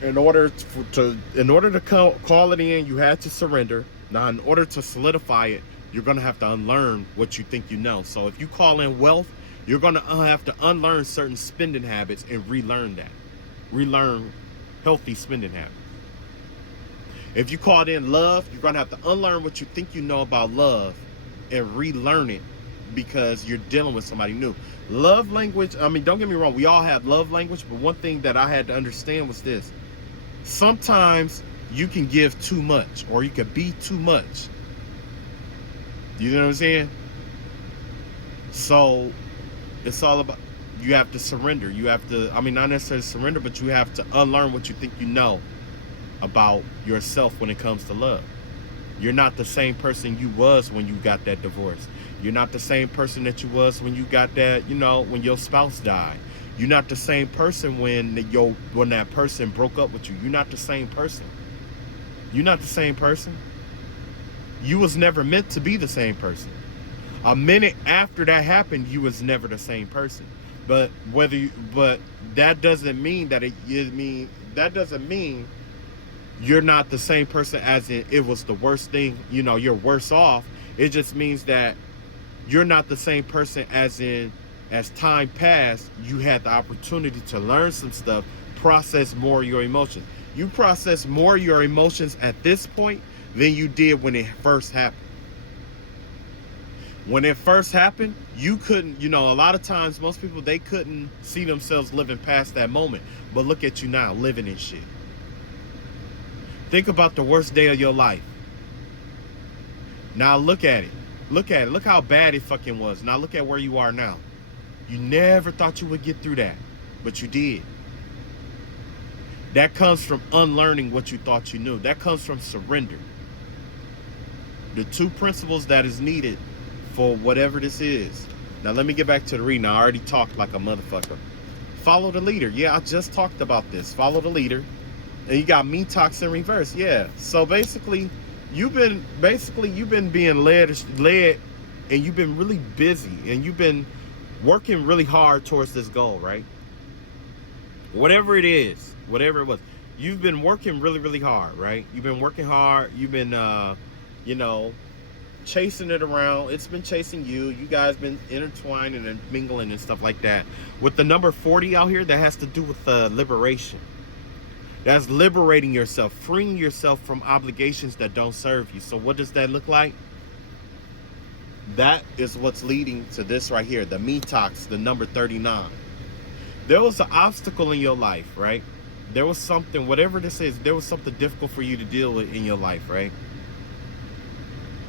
in order to call it in, you had to surrender. Now, in order to solidify it, you're going to have to unlearn what you think you know. So if you call in wealth, you're going to have to unlearn certain spending habits and relearn that. Relearn healthy spending habits. If you called in love, you're going to have to unlearn what you think you know about love and relearn it because you're dealing with somebody new. Love language, I mean, don't get me wrong, we all have love language, but one thing that I had to understand was this. Sometimes you can give too much or you can be too much. You know what I'm saying? So it's all about, you have to surrender. You have to, I mean, not necessarily surrender, but you have to unlearn what you think you know about yourself when it comes to love. You're not the same person you was when you got that divorce. You're not the same person that you was when you got that, you know, when your spouse died. You're not the same person when that person broke up with you. You're not the same person. You're not the same person. You was never meant to be the same person. A minute after that happened, you was never the same person. But that doesn't mean that that doesn't mean you're not the same person as in it was the worst thing, you're worse off. It just means that you're not the same person as in as time passed, you had the opportunity to learn some stuff, process more of your emotions. You process more of your emotions at this point than you did when it first happened. When it first happened, you couldn't, a lot of times most people, they couldn't see themselves living past that moment. But look at you now, living in shit. Think about the worst day of your life. Now look at it. Look at it. Look how bad it fucking was. Now look at where you are now. You never thought you would get through that, but you did. That comes from unlearning what you thought you knew. That comes from surrender. The two principles that is needed for whatever this is. Now let me get back to the reading. I already talked like a motherfucker. Follow the leader. Yeah, I just talked about this. Follow the leader. And you got me talks in reverse. Yeah. So basically you've been being led, and you've been really busy, and you've been working really hard towards this goal, right? Whatever it is, whatever it was, you've been working really, really hard, right? You've been working hard. You've been, chasing it around. It's been chasing you. You guys been intertwining and mingling and stuff like that. With the number 40 out here, that has to do with liberation. That's liberating yourself, freeing yourself from obligations that don't serve you. So what does that look like? That is what's leading to this right here, the metox, the number 39. There was an obstacle in your life, right? There was something, whatever this is, there was something difficult for you to deal with in your life, right?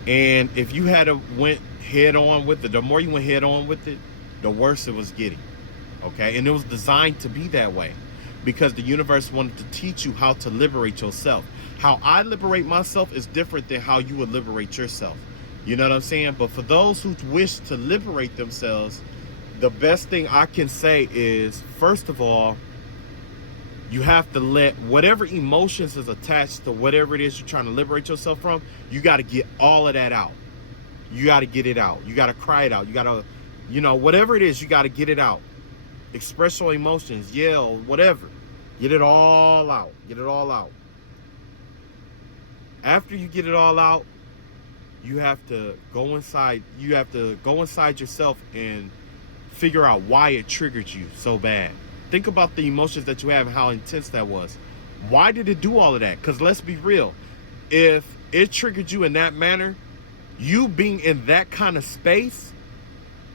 And if you had went head on with it, the more you went head on with it, the worse it was getting, okay? And it was designed to be that way because the universe wanted to teach you how to liberate yourself. How I liberate myself is different than how you would liberate yourself. You know what I'm saying? But for those who wish to liberate themselves, the best thing I can say is, first of all, you have to let whatever emotions is attached to whatever it is you're trying to liberate yourself from, you got to get all of that out. You got to get it out. You got to cry it out. You got to, whatever it is, you got to get it out. Express your emotions, yell, whatever. Get it all out. Get it all out. After you get it all out, you have to go inside. You have to go inside yourself and figure out why it triggered you so bad. Think about the emotions that you have and how intense that was. Why did it do all of that? Because let's be real. If it triggered you in that manner, you being in that kind of space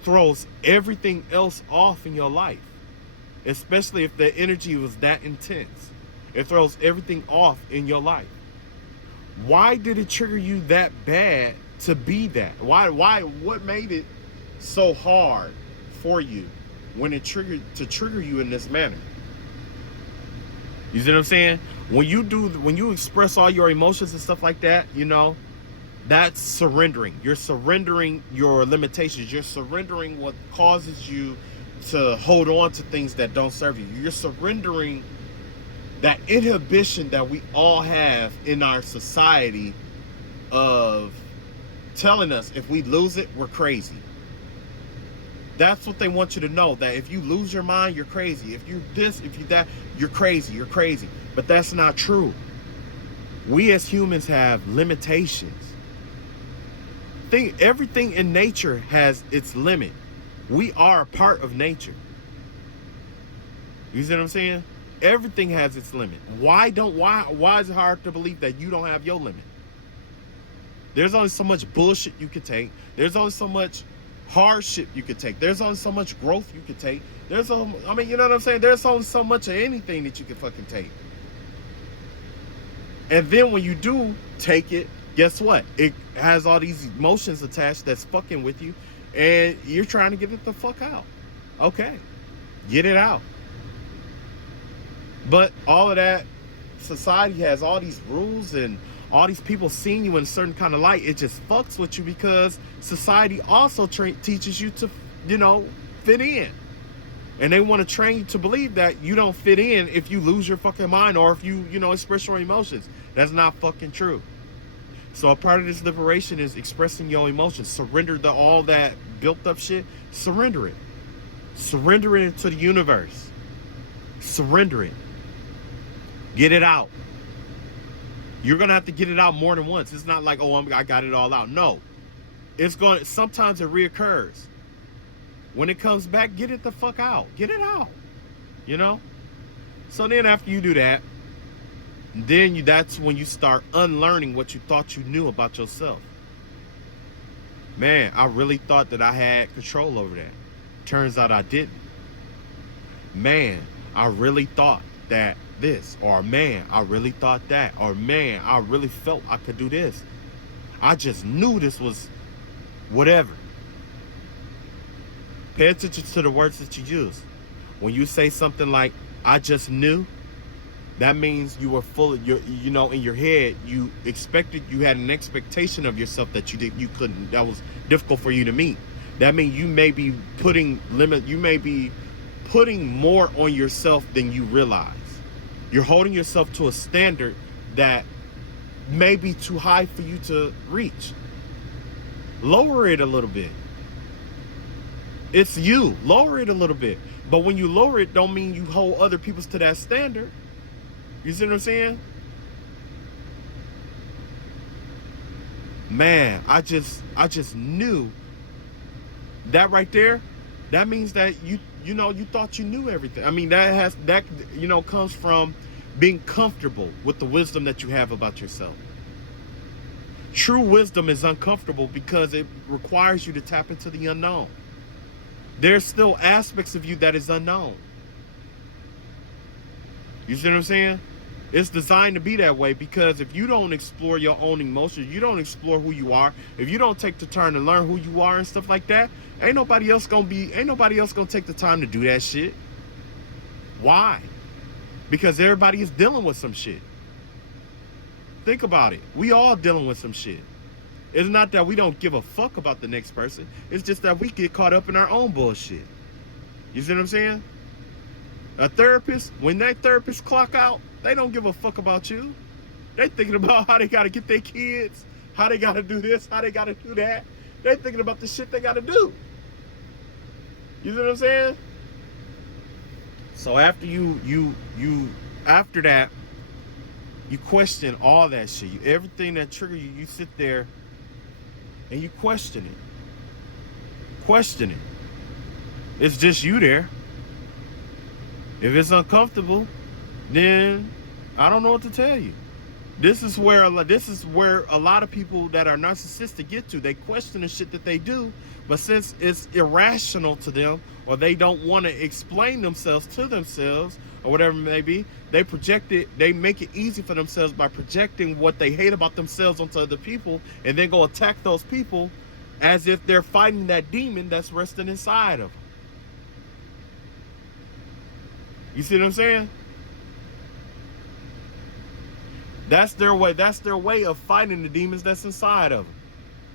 throws everything else off in your life. Especially if the energy was that intense. It throws everything off in your life. Why did it trigger you that bad to be that? What made it so hard for you when it trigger you in this manner? You see what I'm saying? When you express all your emotions and stuff like that, that's surrendering. You're surrendering your limitations. You're surrendering what causes you to hold on to things that don't serve you. You're surrendering that inhibition that we all have in our society of telling us if we lose it, we're crazy. That's what they want you to know, that if you lose your mind, you're crazy. If you this, if you that, you're crazy, you're crazy. But that's not true. We as humans have limitations. Everything in nature has its limit. We are a part of nature. You see what I'm saying? Everything has its limit. Why is it hard to believe that you don't have your limit? There's only so much bullshit you can take. There's only so much hardship you could take. There's only so much growth you could take. You know what I'm saying? There's only so much of anything that you can fucking take. And then when you do take it, guess what? It has all these emotions attached that's fucking with you, and you're trying to get it the fuck out. Okay, get it out. But all of that, society has all these rules and all these people seeing you in a certain kind of light. It just fucks with you because society also teaches you to, fit in. And they want to train you to believe that you don't fit in if you lose your fucking mind or if you, express your emotions. That's not fucking true. So a part of this liberation is expressing your emotions. Surrender all that built up shit. Surrender it. Surrender it to the universe. Surrender it. Get it out. You're going to have to get it out more than once. It's not like, oh, I got it all out. No. Sometimes it reoccurs. When it comes back, get it the fuck out. Get it out. You know? So then after you do that, then that's when you start unlearning what you thought you knew about yourself. Man, I really thought that I had control over that. Turns out I didn't. Man, I really thought that this, or man, I really thought that, or man, I really felt I could do this. I just knew this was whatever. Pay attention to the words that you use. When you say something like, I just knew, that means you were full of you know, in your head, you had an expectation of yourself that you couldn't, that was difficult for you to meet. That means you may be putting more on yourself than you realize. You're holding yourself to a standard that may be too high for you to reach. Lower it a little bit. It's you. Lower it a little bit. But when you lower it, don't mean you hold other people to that standard. You see what I'm saying? Man, I just knew that right there. That means that you thought you knew everything. I mean, that comes from being comfortable with the wisdom that you have about yourself. True wisdom is uncomfortable because it requires you to tap into the unknown. There's still aspects of you that is unknown. You see what I'm saying? It's designed to be that way because if you don't explore your own emotions, you don't explore who you are, if you don't take the time to learn who you are and stuff like that, ain't nobody else gonna take the time to do that shit. Why? Because everybody is dealing with some shit. Think about it. We all dealing with some shit. It's not that we don't give a fuck about the next person. It's just that we get caught up in our own bullshit. You see what I'm saying? A therapist, when that therapist clock out, they don't give a fuck about you. They thinking about how they got to get their kids, how they got to do this, how they got to do that. They thinking about the shit they got to do. You see what I'm saying? So after after that, you question all that shit. Everything that trigger you, you sit there and you question it. Question it. It's just you there. If it's uncomfortable, then I don't know what to tell you. This is where a lot of people that are narcissistic get to. They question the shit that they do, but since it's irrational to them, or they don't want to explain themselves to themselves, or whatever it may be, they project it. They make it easy for themselves by projecting what they hate about themselves onto other people, and then go attack those people as if they're fighting that demon that's resting inside of them. You see what I'm saying? That's their way. That's their way of fighting the demons that's inside of them.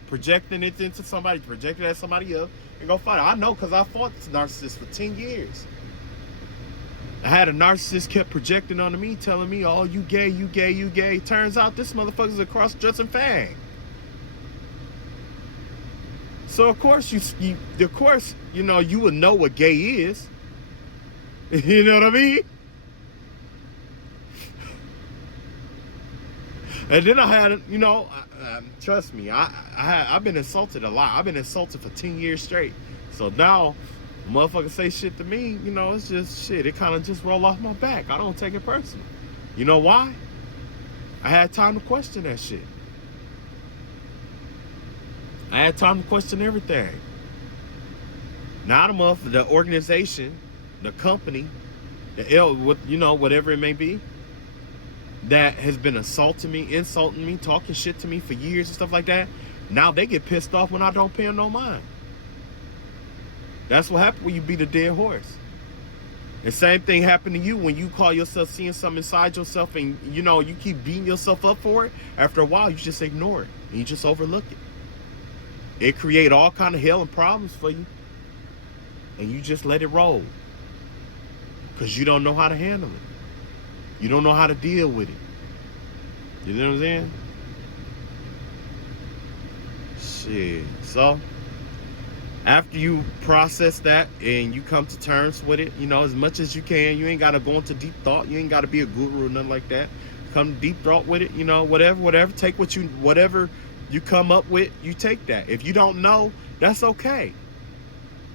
Projecting it into somebody, projecting it at somebody else, and go fight it. I know because I fought this narcissist for 10 years. I had a narcissist kept projecting onto me, telling me, oh, you gay, you gay, you gay. Turns out this motherfucker's a cross-dressing fag. So of course you would know what gay is. You know what I mean? And then I had, trust me, I've been insulted a lot. I've been insulted for 10 years straight. So now, motherfuckers say shit to me, it's just shit. It kind of just roll off my back. I don't take it personal. You know why? I had time to question that shit. I had time to question everything. Now the organization, the company, whatever it may be, that has been assaulting me, insulting me, talking shit to me for years and stuff like that, now they get pissed off when I don't pay them no mind. That's what happens when you beat a dead horse. The same thing happened to you when you call yourself seeing something inside yourself and you keep beating yourself up for it. After a while, you just ignore it and you just overlook it. It create all kind of hell and problems for you, and you just let it roll because you don't know how to handle it. You don't know how to deal with it. You know what I'm saying? Shit. So, After you process that and you come to terms with it, you know, as much as you can, you ain't got to go into deep thought. You ain't got to be a guru or nothing like that. Come to deep thought with it, you know, whatever. Take whatever you come up with, you take that. If you don't know, that's okay.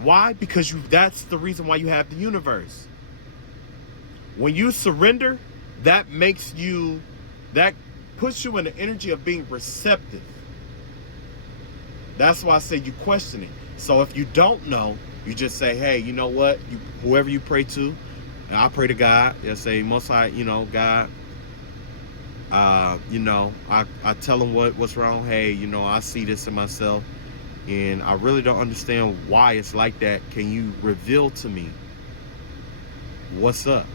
Why? Because that's the reason why you have the universe. When you surrender, that puts you in the energy of being receptive. That's why I say you question it. So if you don't know, you just say, hey, you know what? Whoever you pray to, and I pray to God. I say, Most High, you know, God. You know, I tell him what's wrong. Hey, you know, I see this in myself, and I really don't understand why it's like that. Can you reveal to me what's up?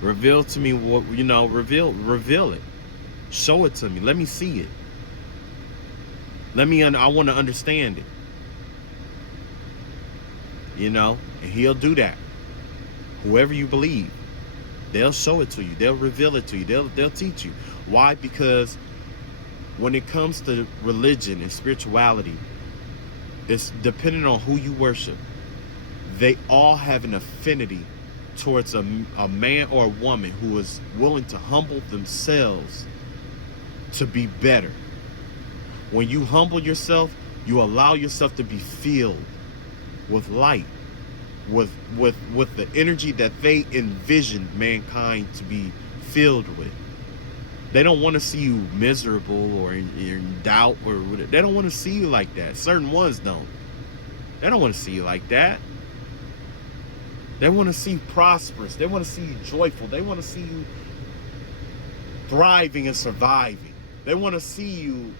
Reveal to me what, you know, reveal it. Show it to me. Let me see it. I want to understand it. You know, and he'll do that. Whoever you believe, they'll show it to you. They'll reveal it to you. They'll teach you. Why? Because when it comes to religion and spirituality, it's depending on who you worship. They all have an affinity towards a man or a woman who is willing to humble themselves to be better. When you humble yourself, you allow yourself to be filled with light, with the energy that they envisioned mankind to be filled with. They don't want to see you miserable or in doubt or whatever. They don't want to see you like that. Certain ones don't. They don't want to see you like that. They want to see you prosperous. They want to see you joyful. They want to see you thriving and surviving. They want to see you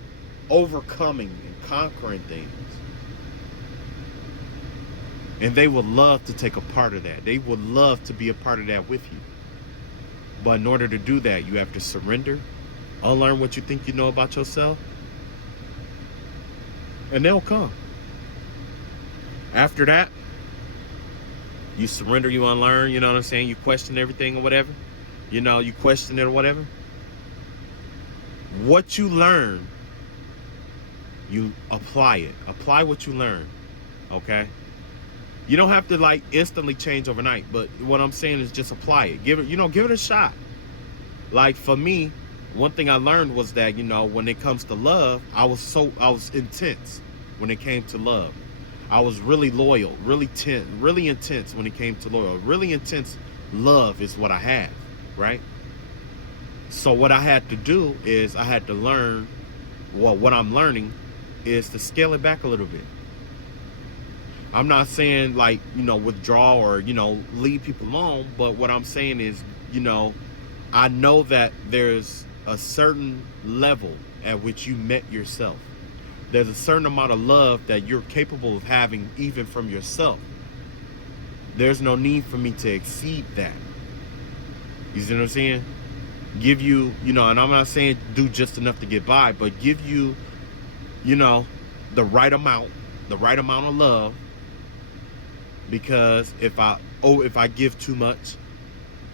overcoming and conquering things. And they would love to take a part of that. They would love to be a part of that with you. But in order to do that, you have to surrender, unlearn what you think you know about yourself, and they'll come. After that, you surrender, you unlearn, you know what I'm saying? You question everything or whatever. You know, you question it or whatever. What you learn, you apply it. Apply what you learn, okay? You don't have to like instantly change overnight, but what I'm saying is just apply it. Give it a shot. Like for me, one thing I learned was that, you know, when it comes to love, I was intense when it came to love. I was really loyal, really intense when it came to loyal. Really intense love is what I have, right? So what I had to do is I had to learn, what I'm learning is to scale it back a little bit. I'm not saying like, you know, withdraw or, you know, leave people alone. But what I'm saying is, you know, I know that there's a certain level at which you met yourself. There's a certain amount of love that you're capable of having even from yourself. There's no need for me to exceed that. You see what I'm saying? Give you, you know, and I'm not saying do just enough to get by, but give you, you know, the right amount of love. Because if I give too much,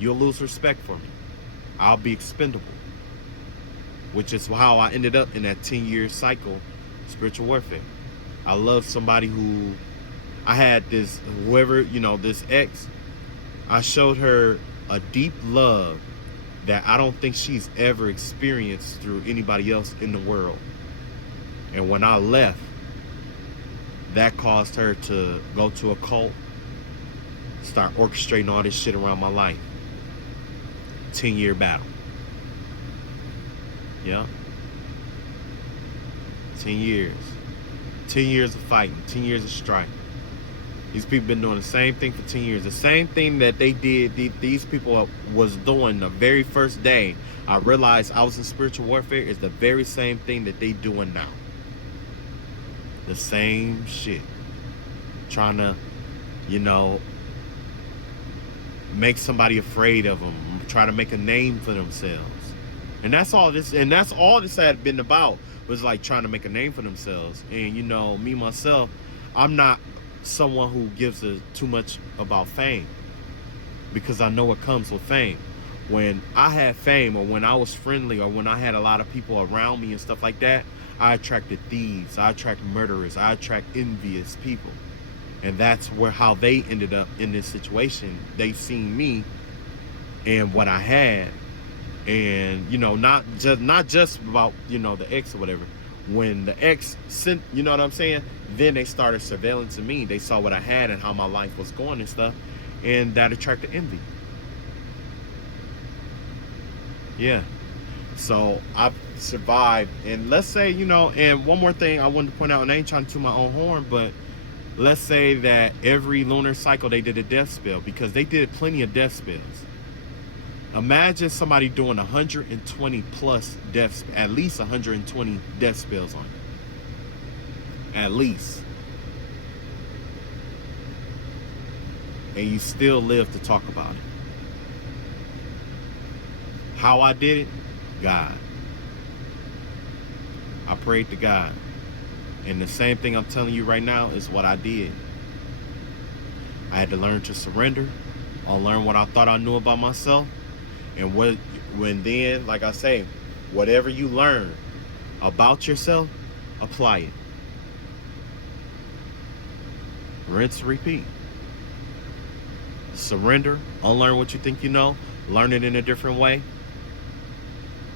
you'll lose respect for me. I'll be expendable. Which is how I ended up in that 10-year cycle, spiritual warfare. I loved somebody who, I had this, whoever, you know, this ex, I showed her a deep love that I don't think she's ever experienced through anybody else in the world. And when I left, that caused her to go to a cult, start orchestrating all this shit around my life. 10-year battle. Yeah. 10 years. 10 years of fighting. 10 years of strife. These people been doing the same thing for 10 years. The same thing that they did, these people was doing the very first day I realized I was in spiritual warfare, is the very same thing that they doing now. The same shit. Trying to, you know, make somebody afraid of them. Try to make a name for themselves. And that's all this had been about, was like trying to make a name for themselves. And, you know, me, myself, I'm not someone who gives too much about fame, because I know what comes with fame. when I had fame, or when I was friendly, or when I had a lot of people around me and stuff like that, I attracted thieves, I attract murderers, I attract envious people. And that's where how they ended up in this situation. They seen me and what I had, and not just about the ex or whatever. When the ex sent, you know what I'm saying, then they started surveillance me. They saw what I had and how my life was going and stuff, and that attracted envy. Yeah. So I survived. And let's say, and one more thing I wanted to point out, and I ain't trying to toot my own horn, but let's say that every lunar cycle they did a death spell, because they did plenty of death spells. Imagine somebody doing 120 plus deaths, at least 120 death spells on you. At least. And you still live to talk about it. How I did it? God. I prayed to God. And the same thing I'm telling you right now is what I did. I had to learn to surrender, unlearn what I thought I knew about myself. And when then, like I say, whatever you learn about yourself, apply it. Rinse, repeat. Surrender, unlearn what you think you know, learn it in a different way,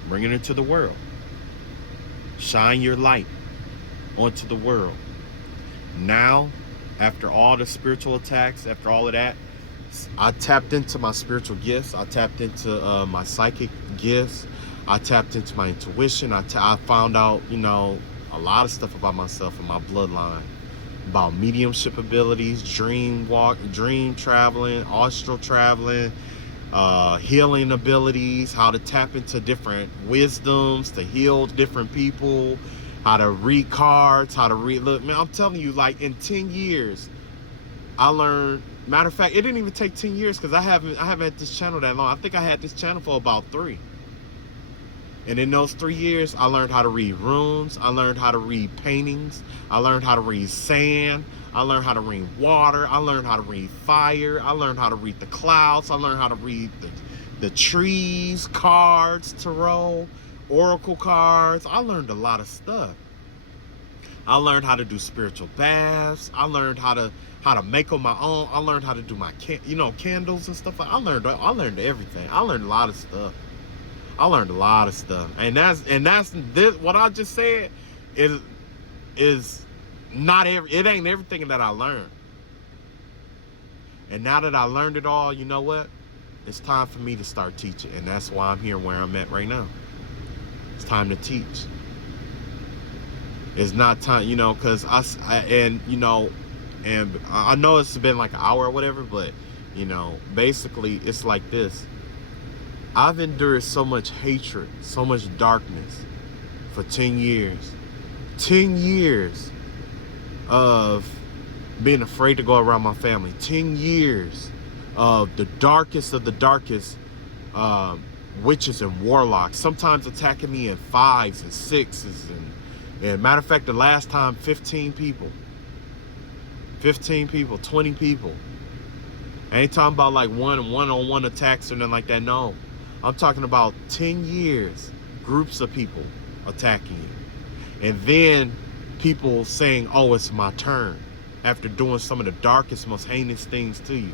bring it into the world. Shine your light onto the world. Now, after all the spiritual attacks, after all of that, I tapped into my spiritual gifts. I tapped into my psychic gifts. I tapped into my intuition. I found out, a lot of stuff about myself and my bloodline, about mediumship abilities, dream traveling, astral traveling, healing abilities, how to tap into different wisdoms to heal different people, how to read cards, how to read. Look, man, I'm telling you, like in 10 years, I learned. Matter of fact, it didn't even take 10 years because I haven't had this channel that long. I think I had this channel for about 3. And in those 3 years, I learned how to read runes. I learned how to read paintings. I learned how to read sand. I learned how to read water. I learned how to read fire. I learned how to read the clouds. I learned how to read the trees, cards, tarot, oracle cards. I learned a lot of stuff. I learned how to do spiritual baths. I learned how to make on my own. I learned how to do my candles and stuff. I learned everything. I learned a lot of stuff. And that's this, what I just said is not it ain't everything that I learned. And now that I learned it all, you know what? It's time for me to start teaching, and that's why I'm here where I'm at right now. It's time to teach. It's not time, because and I know it's been like an hour or whatever, but basically it's like this. I've endured so much hatred, so much darkness for 10 years. 10 years of being afraid to go around my family. 10 years of the darkest witches and warlocks, sometimes attacking me in 5s and 6s. And matter of fact, the last time, 15 people, 20 people. I ain't talking about like one-on-one attacks or nothing like that. No, I'm talking about 10 years, groups of people attacking you. And then people saying, oh, it's my turn, after doing some of the darkest, most heinous things to you.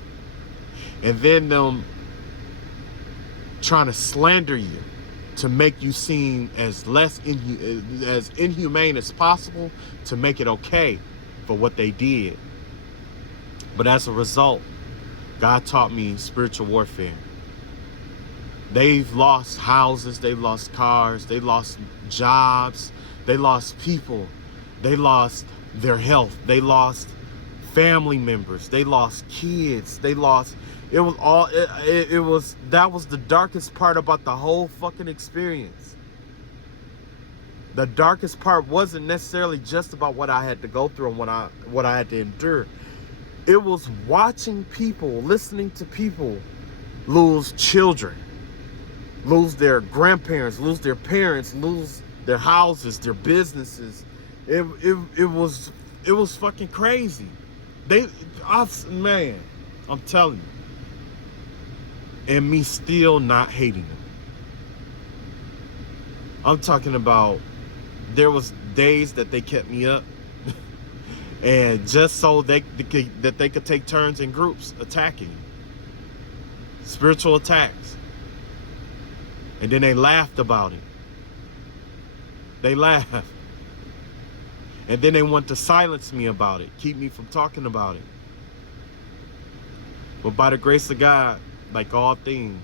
And then them trying to slander you to make you seem as as inhumane as possible, to make it okay for what they did. But as a result, God taught me spiritual warfare. They've lost houses, they've lost cars, they lost jobs, they lost people, they lost their health, they lost family members, they lost kids, they lost. It was all. That was the darkest part about the whole fucking experience. The darkest part wasn't necessarily just about what I had to go through and what I had to endure. It was watching people, listening to people lose children, lose their grandparents, lose their parents, lose their houses, their businesses. It was fucking crazy. Man, I'm telling you. and me still not hating them. I'm talking about there was days that they kept me up and just so that they could take turns in groups attacking, spiritual attacks. And then they laughed about it. They laughed. And then they want to silence me about it, keep me from talking about it. But by the grace of God, like all things,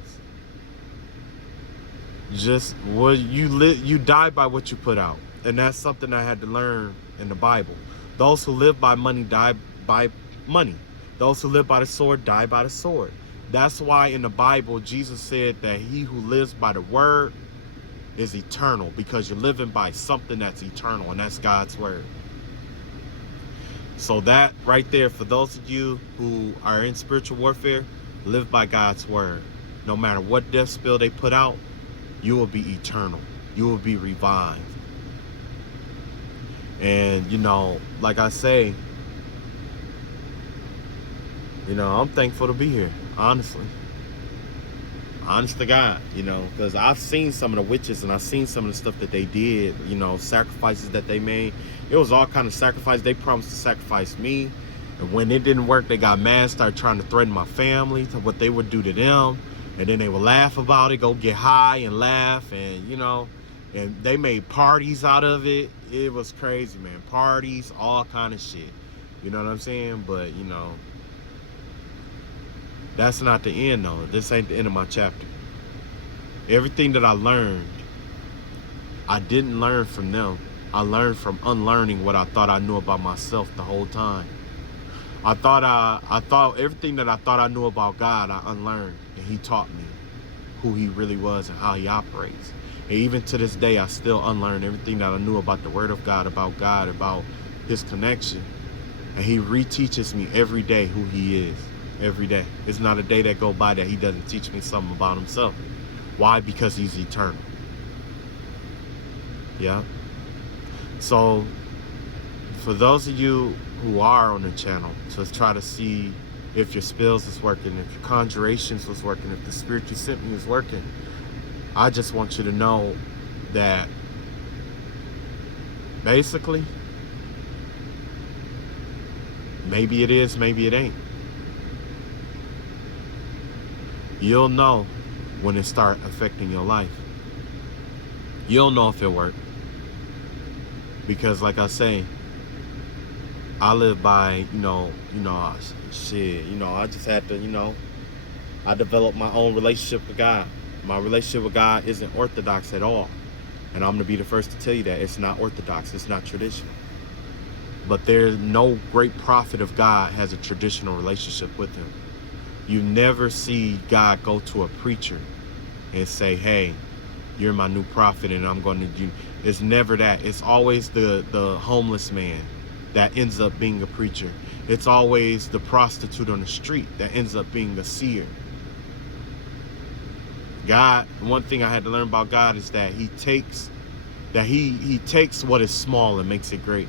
just what you die by what you put out. And that's something I had to learn in the Bible. Those who live by money die by money. Those who live by the sword die by the sword. That's why in the Bible, Jesus said that he who lives by the word is eternal, because you're living by something that's eternal, and that's God's word. So that right there, for those of you who are in spiritual warfare, live by God's word. No matter what death spell they put out, you will be eternal. You will be revived. And, you know, like I say, you know, I'm thankful to be here, honestly. Honest to God, you know, because I've seen some of the witches and I've seen some of the stuff that they did, you know, sacrifices that they made. It was all kind of sacrifice. They promised to sacrifice me. And when it didn't work, they got mad, started trying to threaten my family to what they would do to them. And then they would laugh about it, go get high and laugh. And, you know, and they made parties out of it. It was crazy, man. Parties, all kind of shit. You know what I'm saying? But, you know, that's not the end, though. This ain't the end of my chapter. Everything that I learned, I didn't learn from them. I learned from unlearning what I thought I knew about myself the whole time. I thought everything that I thought I knew about God, I unlearned. And he taught me who he really was and how he operates. And even to this day, I still unlearn everything that I knew about the word of God, about his connection. And he reteaches me every day who he is. Every day. It's not a day that go by that he doesn't teach me something about himself. Why? Because he's eternal. Yeah. So, for those of you who are on the channel, to try to see if your spells is working, if your conjurations was working, if the spirit you sent me is working, I just want you to know that basically, maybe it is, maybe it ain't. You'll know when it start affecting your life. You'll know if it worked. Because like I say, I live by, shit, I just had to, I developed my own relationship with God. My relationship with God isn't orthodox at all. And I'm going to be the first to tell you that it's not orthodox. It's not traditional. But there's no great prophet of God has a traditional relationship with him. You never see God go to a preacher and say, hey, you're my new prophet and I'm going to do. It's never that. It's always the homeless man that ends up being a preacher. It's always the prostitute on the street that ends up being a seer. God, one thing I had to learn about God is that he takes what is small and makes it great.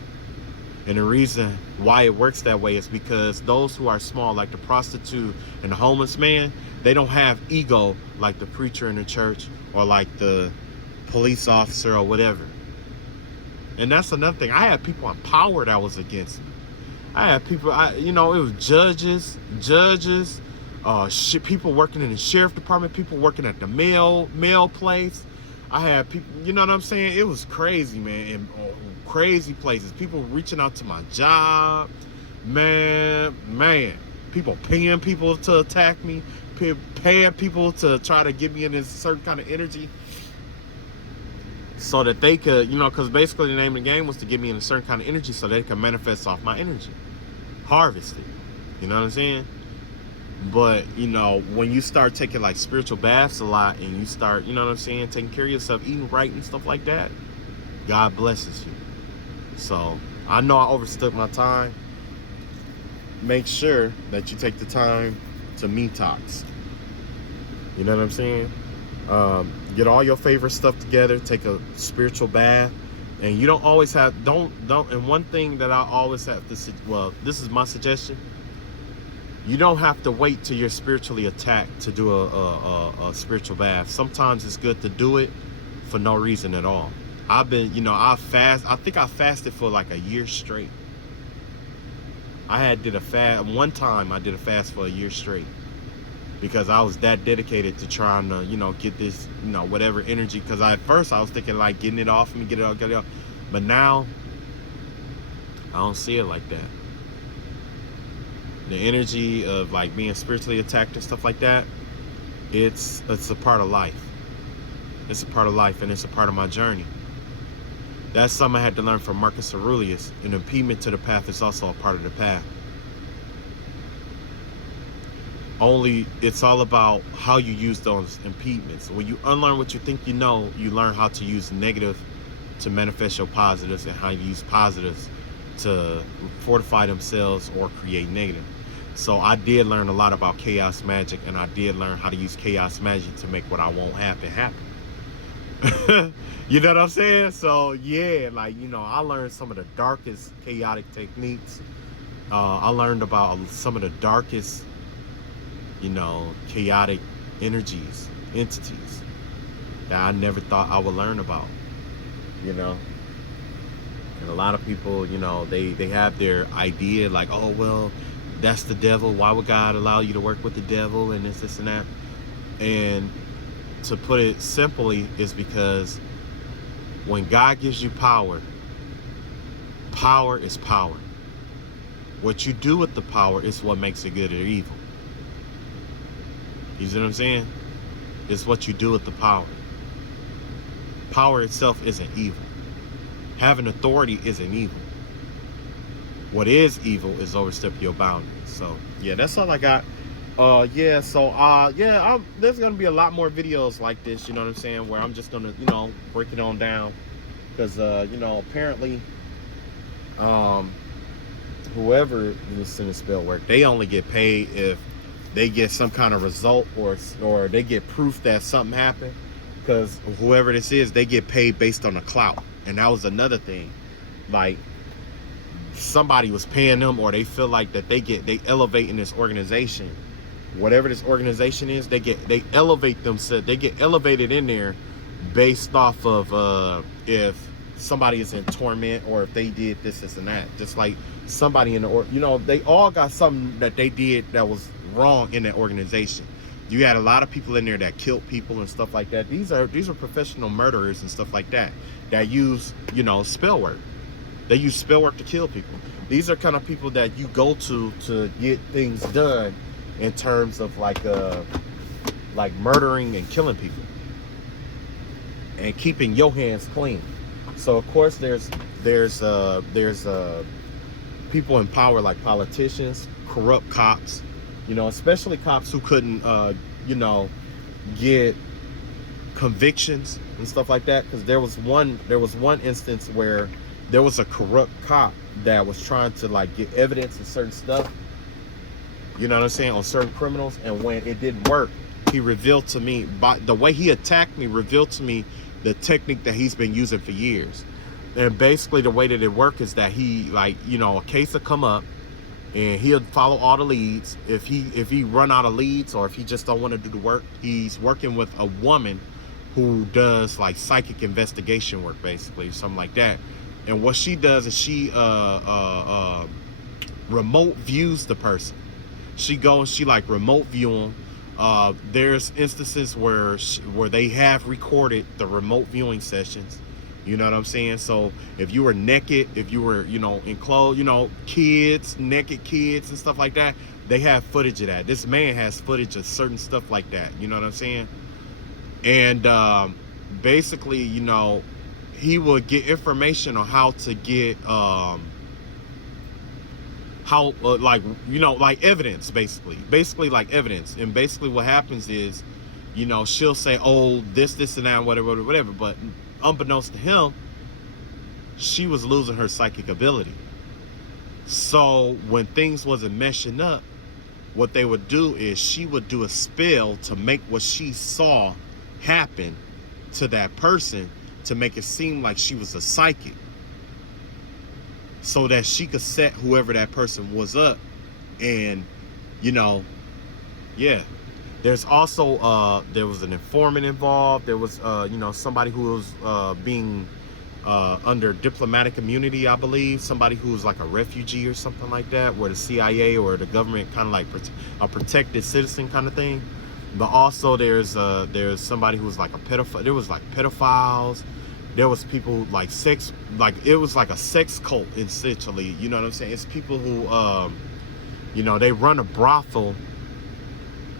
And the reason why it works that way is because those who are small, like the prostitute and the homeless man, they don't have ego like the preacher in the church or like the police officer or whatever. And that's another thing. I had people in power that was against me. I had people, it was judges, people working in the sheriff department, people working at the mail place. I had people, you know what I'm saying? It was crazy, man. And crazy places. People reaching out to my job. Man. People paying people to attack me. Paying people to try to get me in this certain kind of energy. So that they could, because basically the name of the game was to get me in a certain kind of energy so they could manifest off my energy. Harvest it. You know what I'm saying? But, when you start taking like spiritual baths a lot and you start, taking care of yourself, eating right and stuff like that, God blesses you. So I know I overstood my time. Make sure that you take the time to detox. You know what I'm saying? Get all your favorite stuff together. Take a spiritual bath. And you don't always have, don't. And one thing that I always have to, this is my suggestion. You don't have to wait till you're spiritually attacked to do a spiritual bath. Sometimes it's good to do it for no reason at all. I've been, I think I fasted for like a year straight. Did a fast one time. I did a fast for a year straight because I was that dedicated to trying to, get this, whatever energy. Because at first I was thinking like getting it off me, get it off. But now I don't see it like that. The energy of like being spiritually attacked and stuff like that, it's a part of life. It's a part of life, and it's a part of my journey. That's something I had to learn from Marcus Aurelius. An impediment to the path is also a part of the path. Only it's all about how you use those impediments. When you unlearn what you think you know, you learn how to use negative to manifest your positives, and how you use positives to fortify themselves or create negative. So I did learn a lot about chaos magic, and I did learn how to use chaos magic to make what I want happen. You know what I'm saying? So yeah, like, I learned some of the darkest chaotic techniques. I learned about some of the darkest, chaotic entities that I never thought I would learn about, And a lot of people, they have their idea like, oh, well, that's the devil. Why would God allow you to work with the devil and this and that? And to put it simply, is because when God gives you power, power is power. What you do with the power is what makes it good or evil. You see what I'm saying? It's what you do with the power. Power itself isn't evil. Having authority isn't evil. What is evil is overstepping your boundaries. So yeah, that's all I got. There's gonna be a lot more videos like this, you know what I'm saying, where I'm just gonna, break it on down. Because apparently whoever is sending spell work, they only get paid if they get some kind of result or they get proof that something happened. Because whoever this is, they get paid based on the clout. And that was another thing. Like, somebody was paying them, or they feel like that they elevate in this organization. Whatever this organization is, they elevate themselves. They get elevated in there based off of if somebody is in torment, or if they did this and that. Just like somebody in the they all got something that they did that was wrong in that organization. You had a lot of people in there that killed people and stuff like that. These are professional murderers and stuff like that use, spell work. They use spell work to kill people. These are kind of people that you go to get things done in terms of like murdering and killing people and keeping your hands clean. So of course there's people in power like politicians, corrupt cops, especially cops who couldn't get convictions and stuff like that. Because there was one instance where there was a corrupt cop that was trying to like get evidence of certain stuff, on certain criminals, and when it didn't work, he revealed to me, by the way he attacked me, revealed to me the technique that he's been using for years. And basically the way that it worked is that he, like, a case will come up and he'll follow all the leads. If he run out of leads, or if he just don't want to do the work, he's working with a woman who does like psychic investigation work, basically, something like that. And what she does is she remote views the person. She goes, she like remote view them. There's instances where they have recorded the remote viewing sessions. You know what I'm saying? So if you were naked, if you were, in clothes, kids, naked kids and stuff like that, they have footage of that. This man has footage of certain stuff like that. You know what I'm saying? And basically, he would get information on how to get, like evidence, basically like evidence. And basically what happens is, she'll say, oh, this and that, whatever. But unbeknownst to him, she was losing her psychic ability. So when things wasn't meshing up, what they would do is she would do a spell to make what she saw happen to that person, to make it seem like she was a psychic, so that she could set whoever that person was up and you know, yeah. There's also there was an informant involved. There was you know, somebody who was being under diplomatic immunity, I believe. Somebody who was like a refugee or something like that, where the CIA or the government kind of like a protected citizen kind of thing. But also there's somebody who was like a pedophile. There was like pedophiles. There was people like sex, like it was like a sex cult essentially. You know what I'm saying? It's people who you know, they run a brothel.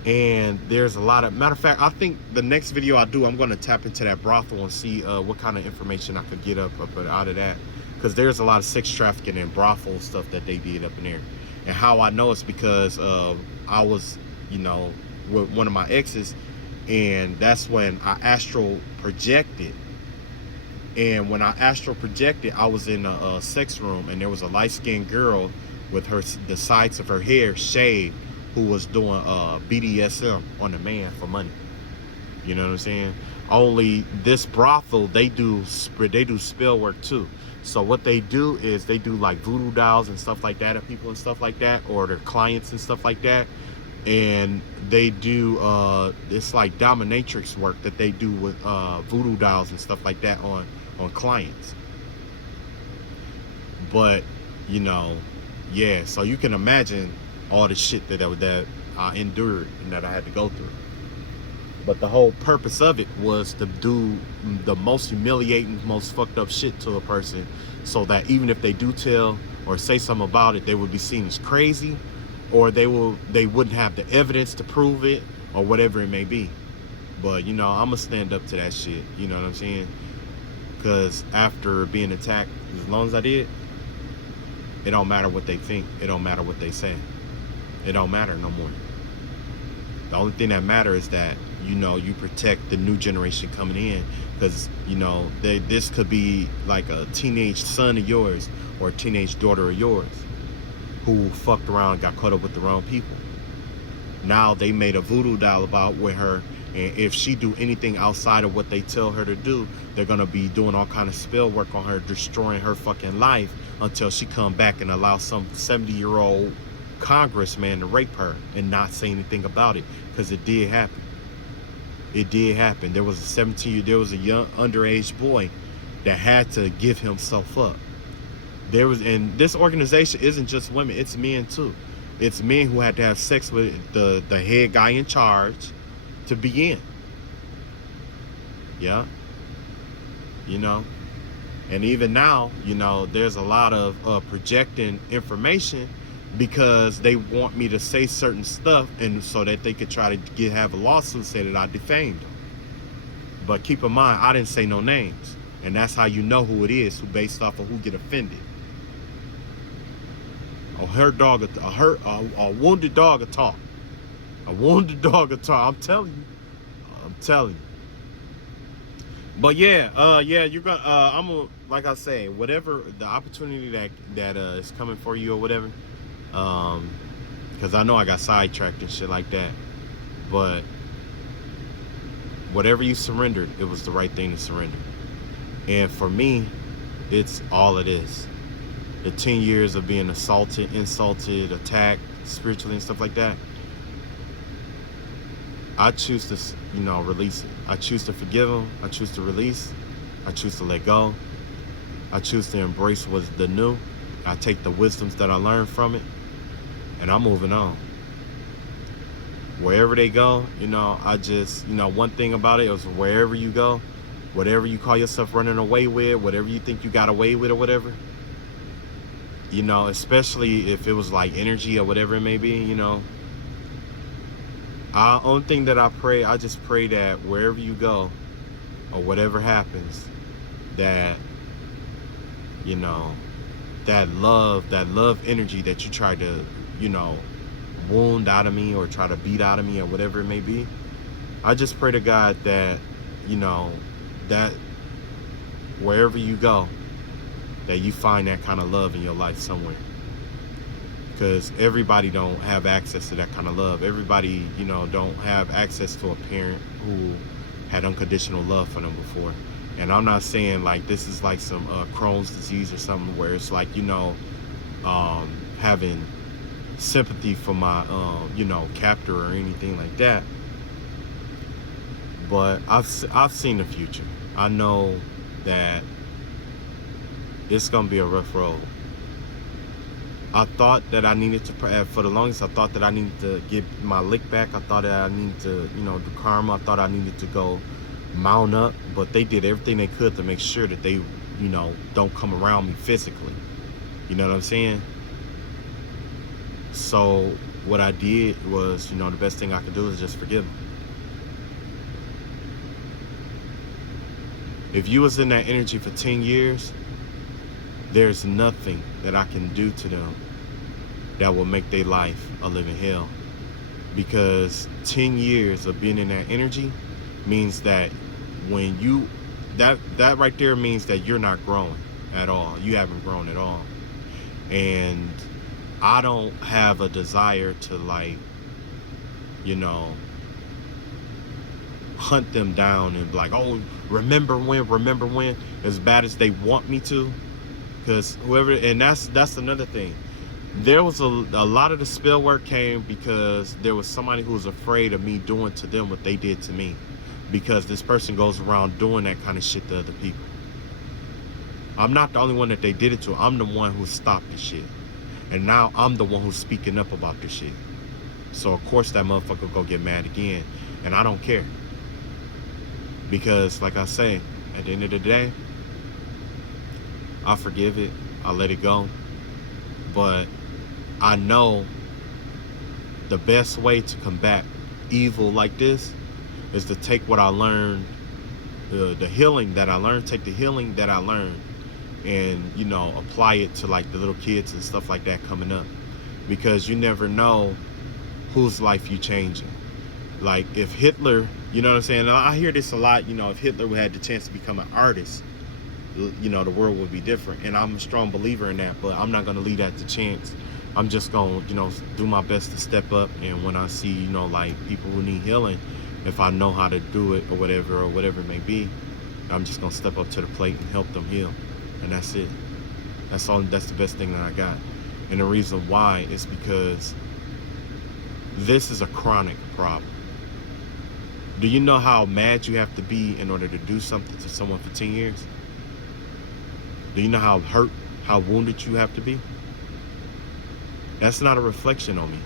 And there's a lot of, matter of fact, I think the next video I do, I'm going to tap into that brothel and see what kind of information I could get up out of that, because there's a lot of sex trafficking and brothel stuff that they did up in there. And how I know it's because I was, you know, with one of my exes, and that's when I astral projected. And when I astral projected, I was in a sex room, and there was a light-skinned girl with the sides of her hair shaved, who was doing BDSM on the man for money. You know what I'm saying? Only this brothel, they do spell work too. So what they do is they do like voodoo dolls and stuff like that at people and stuff like that, or their clients and stuff like that. And they do it's like dominatrix work that they do with voodoo dolls and stuff like that on clients. But you know, yeah, so you can imagine all the shit that I endured and that I had to go through. But the whole purpose of it was to do the most humiliating, most fucked up shit to a person, so that even if they do tell or say something about it, they would be seen as crazy, or they wouldn't have the evidence to prove it, or whatever it may be. But you know, I'm gonna stand up to that shit. You know what I'm saying? Because after being attacked as long as I did, it don't matter what they think. It don't matter what they say. It don't matter no more. The only thing that matters is that, you know, you protect the new generation coming in, because, you know, this could be like a teenage son of yours or a teenage daughter of yours who fucked around and got caught up with the wrong people. Now they made a voodoo doll about with her, and if she do anything outside of what they tell her to do, they're gonna be doing all kind of spell work on her, destroying her fucking life until she come back and allow some 70-year-old congressman to rape her and not say anything about it, because it did happen. It did happen. There was a young underage boy that had to give himself up. And this organization isn't just women, it's men too. It's men who had to have sex with the head guy in charge to begin. Yeah. You know, and even now, you know, there's a lot of projecting information, because they want me to say certain stuff, and so that they could try to have a lawsuit, say that I defamed them. But keep in mind, I didn't say no names, and that's how you know who it is, who based off of who get offended. A hurt dog, a wounded dog will talk. A wounded dog will talk. I'm telling you. But yeah, you're gonna. I'm gonna, like I say, whatever the opportunity that is coming for you or whatever. Because I know I got sidetracked and shit like that, but whatever you surrendered, it was the right thing to surrender. And for me, it's all it is. The 10 years of being assaulted, insulted, attacked spiritually and stuff like that, I choose to, you know, release it. I choose to forgive them. I choose to release. I choose to let go. I choose to embrace what's the new. I take the wisdoms that I learned from it, and I'm moving on. Wherever they go, you know, I just, you know, one thing about it is wherever you go, whatever you call yourself running away with, whatever you think you got away with or whatever, you know, especially if it was like energy or whatever it may be, you know, only thing that I just pray that wherever you go or whatever happens, that, you know, that love energy that you try to, you know, wound out of me or try to beat out of me or whatever it may be, I just pray to God that, you know, that wherever you go, that you find that kind of love in your life somewhere. Because everybody don't have access to that kind of love. Everybody, you know, don't have access to a parent who had unconditional love for them before. And I'm not saying like this is like some Crohn's disease or something where it's like, you know, having sympathy for my captor or anything like that. But I've seen the future. I know that it's gonna be a rough road. I thought that I needed to, for the longest, I thought that I needed to get my lick back. I thought that I needed to, do karma. I thought I needed to go mount up, but they did everything they could to make sure that they, don't come around me physically. You know what I'm saying? So what I did was, the best thing I could do is just forgive them. If you was in that energy for 10 years, there's nothing that I can do to them that will make their life a living hell. Because 10 years of being in that energy means that when you, that right there means that you're not growing at all. You haven't grown at all. And I don't have a desire to hunt them down and be like, oh, remember when, as bad as they want me to. Because whoever, and that's another thing. There was a lot of the spell work came because there was somebody who was afraid of me doing to them what they did to me. Because this person goes around doing that kind of shit to other people. I'm not the only one that they did it to. I'm the one who stopped the shit. And now I'm the one who's speaking up about this shit. So of course that motherfucker go get mad again. And I don't care. Because like I say, at the end of the day, I forgive it. I let it go. But I know the best way to combat evil like this is to take what I learned, the healing that I learned, take the healing that I learned and, apply it to like the little kids and stuff like that coming up. Because you never know whose life you changing. Like if Hitler, you know what I'm saying? I hear this a lot, if Hitler had the chance to become an artist, the world would be different. And I'm a strong believer in that, but I'm not going to leave that to chance. I'm just going to, do my best to step up. And when I see, like people who need healing, if I know how to do it or whatever it may be, I'm just going to step up to the plate and help them heal. And that's it. That's the best thing that I got. And the reason why is because this is a chronic problem. Do you know how mad you have to be in order to do something to someone for 10 years? Do you know how hurt, how wounded you have to be? That's not a reflection on me.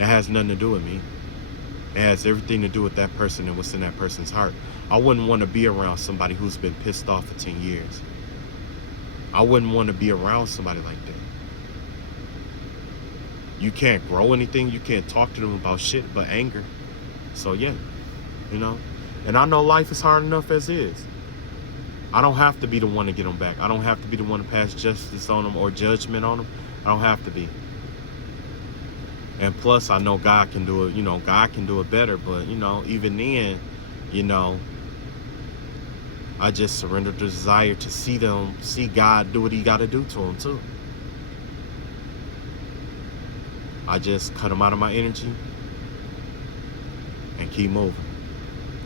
It has nothing to do with me. It has everything to do with that person and what's in that person's heart. I wouldn't want to be around somebody who's been pissed off for 10 years. I wouldn't want to be around somebody like that. You can't grow anything. You can't talk to them about shit but anger. So yeah, And I know life is hard enough as is. I don't have to be the one to get them back. I don't have to be the one to pass justice on them or judgment on them. I don't have to be. And plus, I know God can do it. God can do it better. But, even then, I just surrendered the desire to see God do what he got to do to them, too. I just cut them out of my energy and keep moving.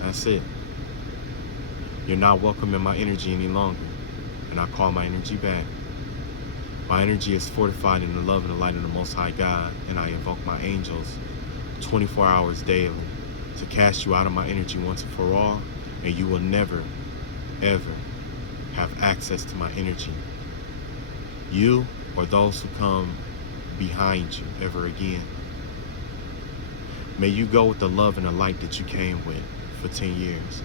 That's it. You're not welcome in my energy any longer. And I call my energy back. My energy is fortified in the love and the light of the Most High God. And I invoke my angels 24 hours daily to cast you out of my energy once and for all. And you will never, ever have access to my energy. You or those who come behind you ever again. May you go with the love and the light that you came with for 10 years.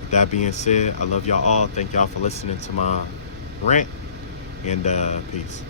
With that being said, I love y'all all. Thank y'all for listening to my rant, and peace.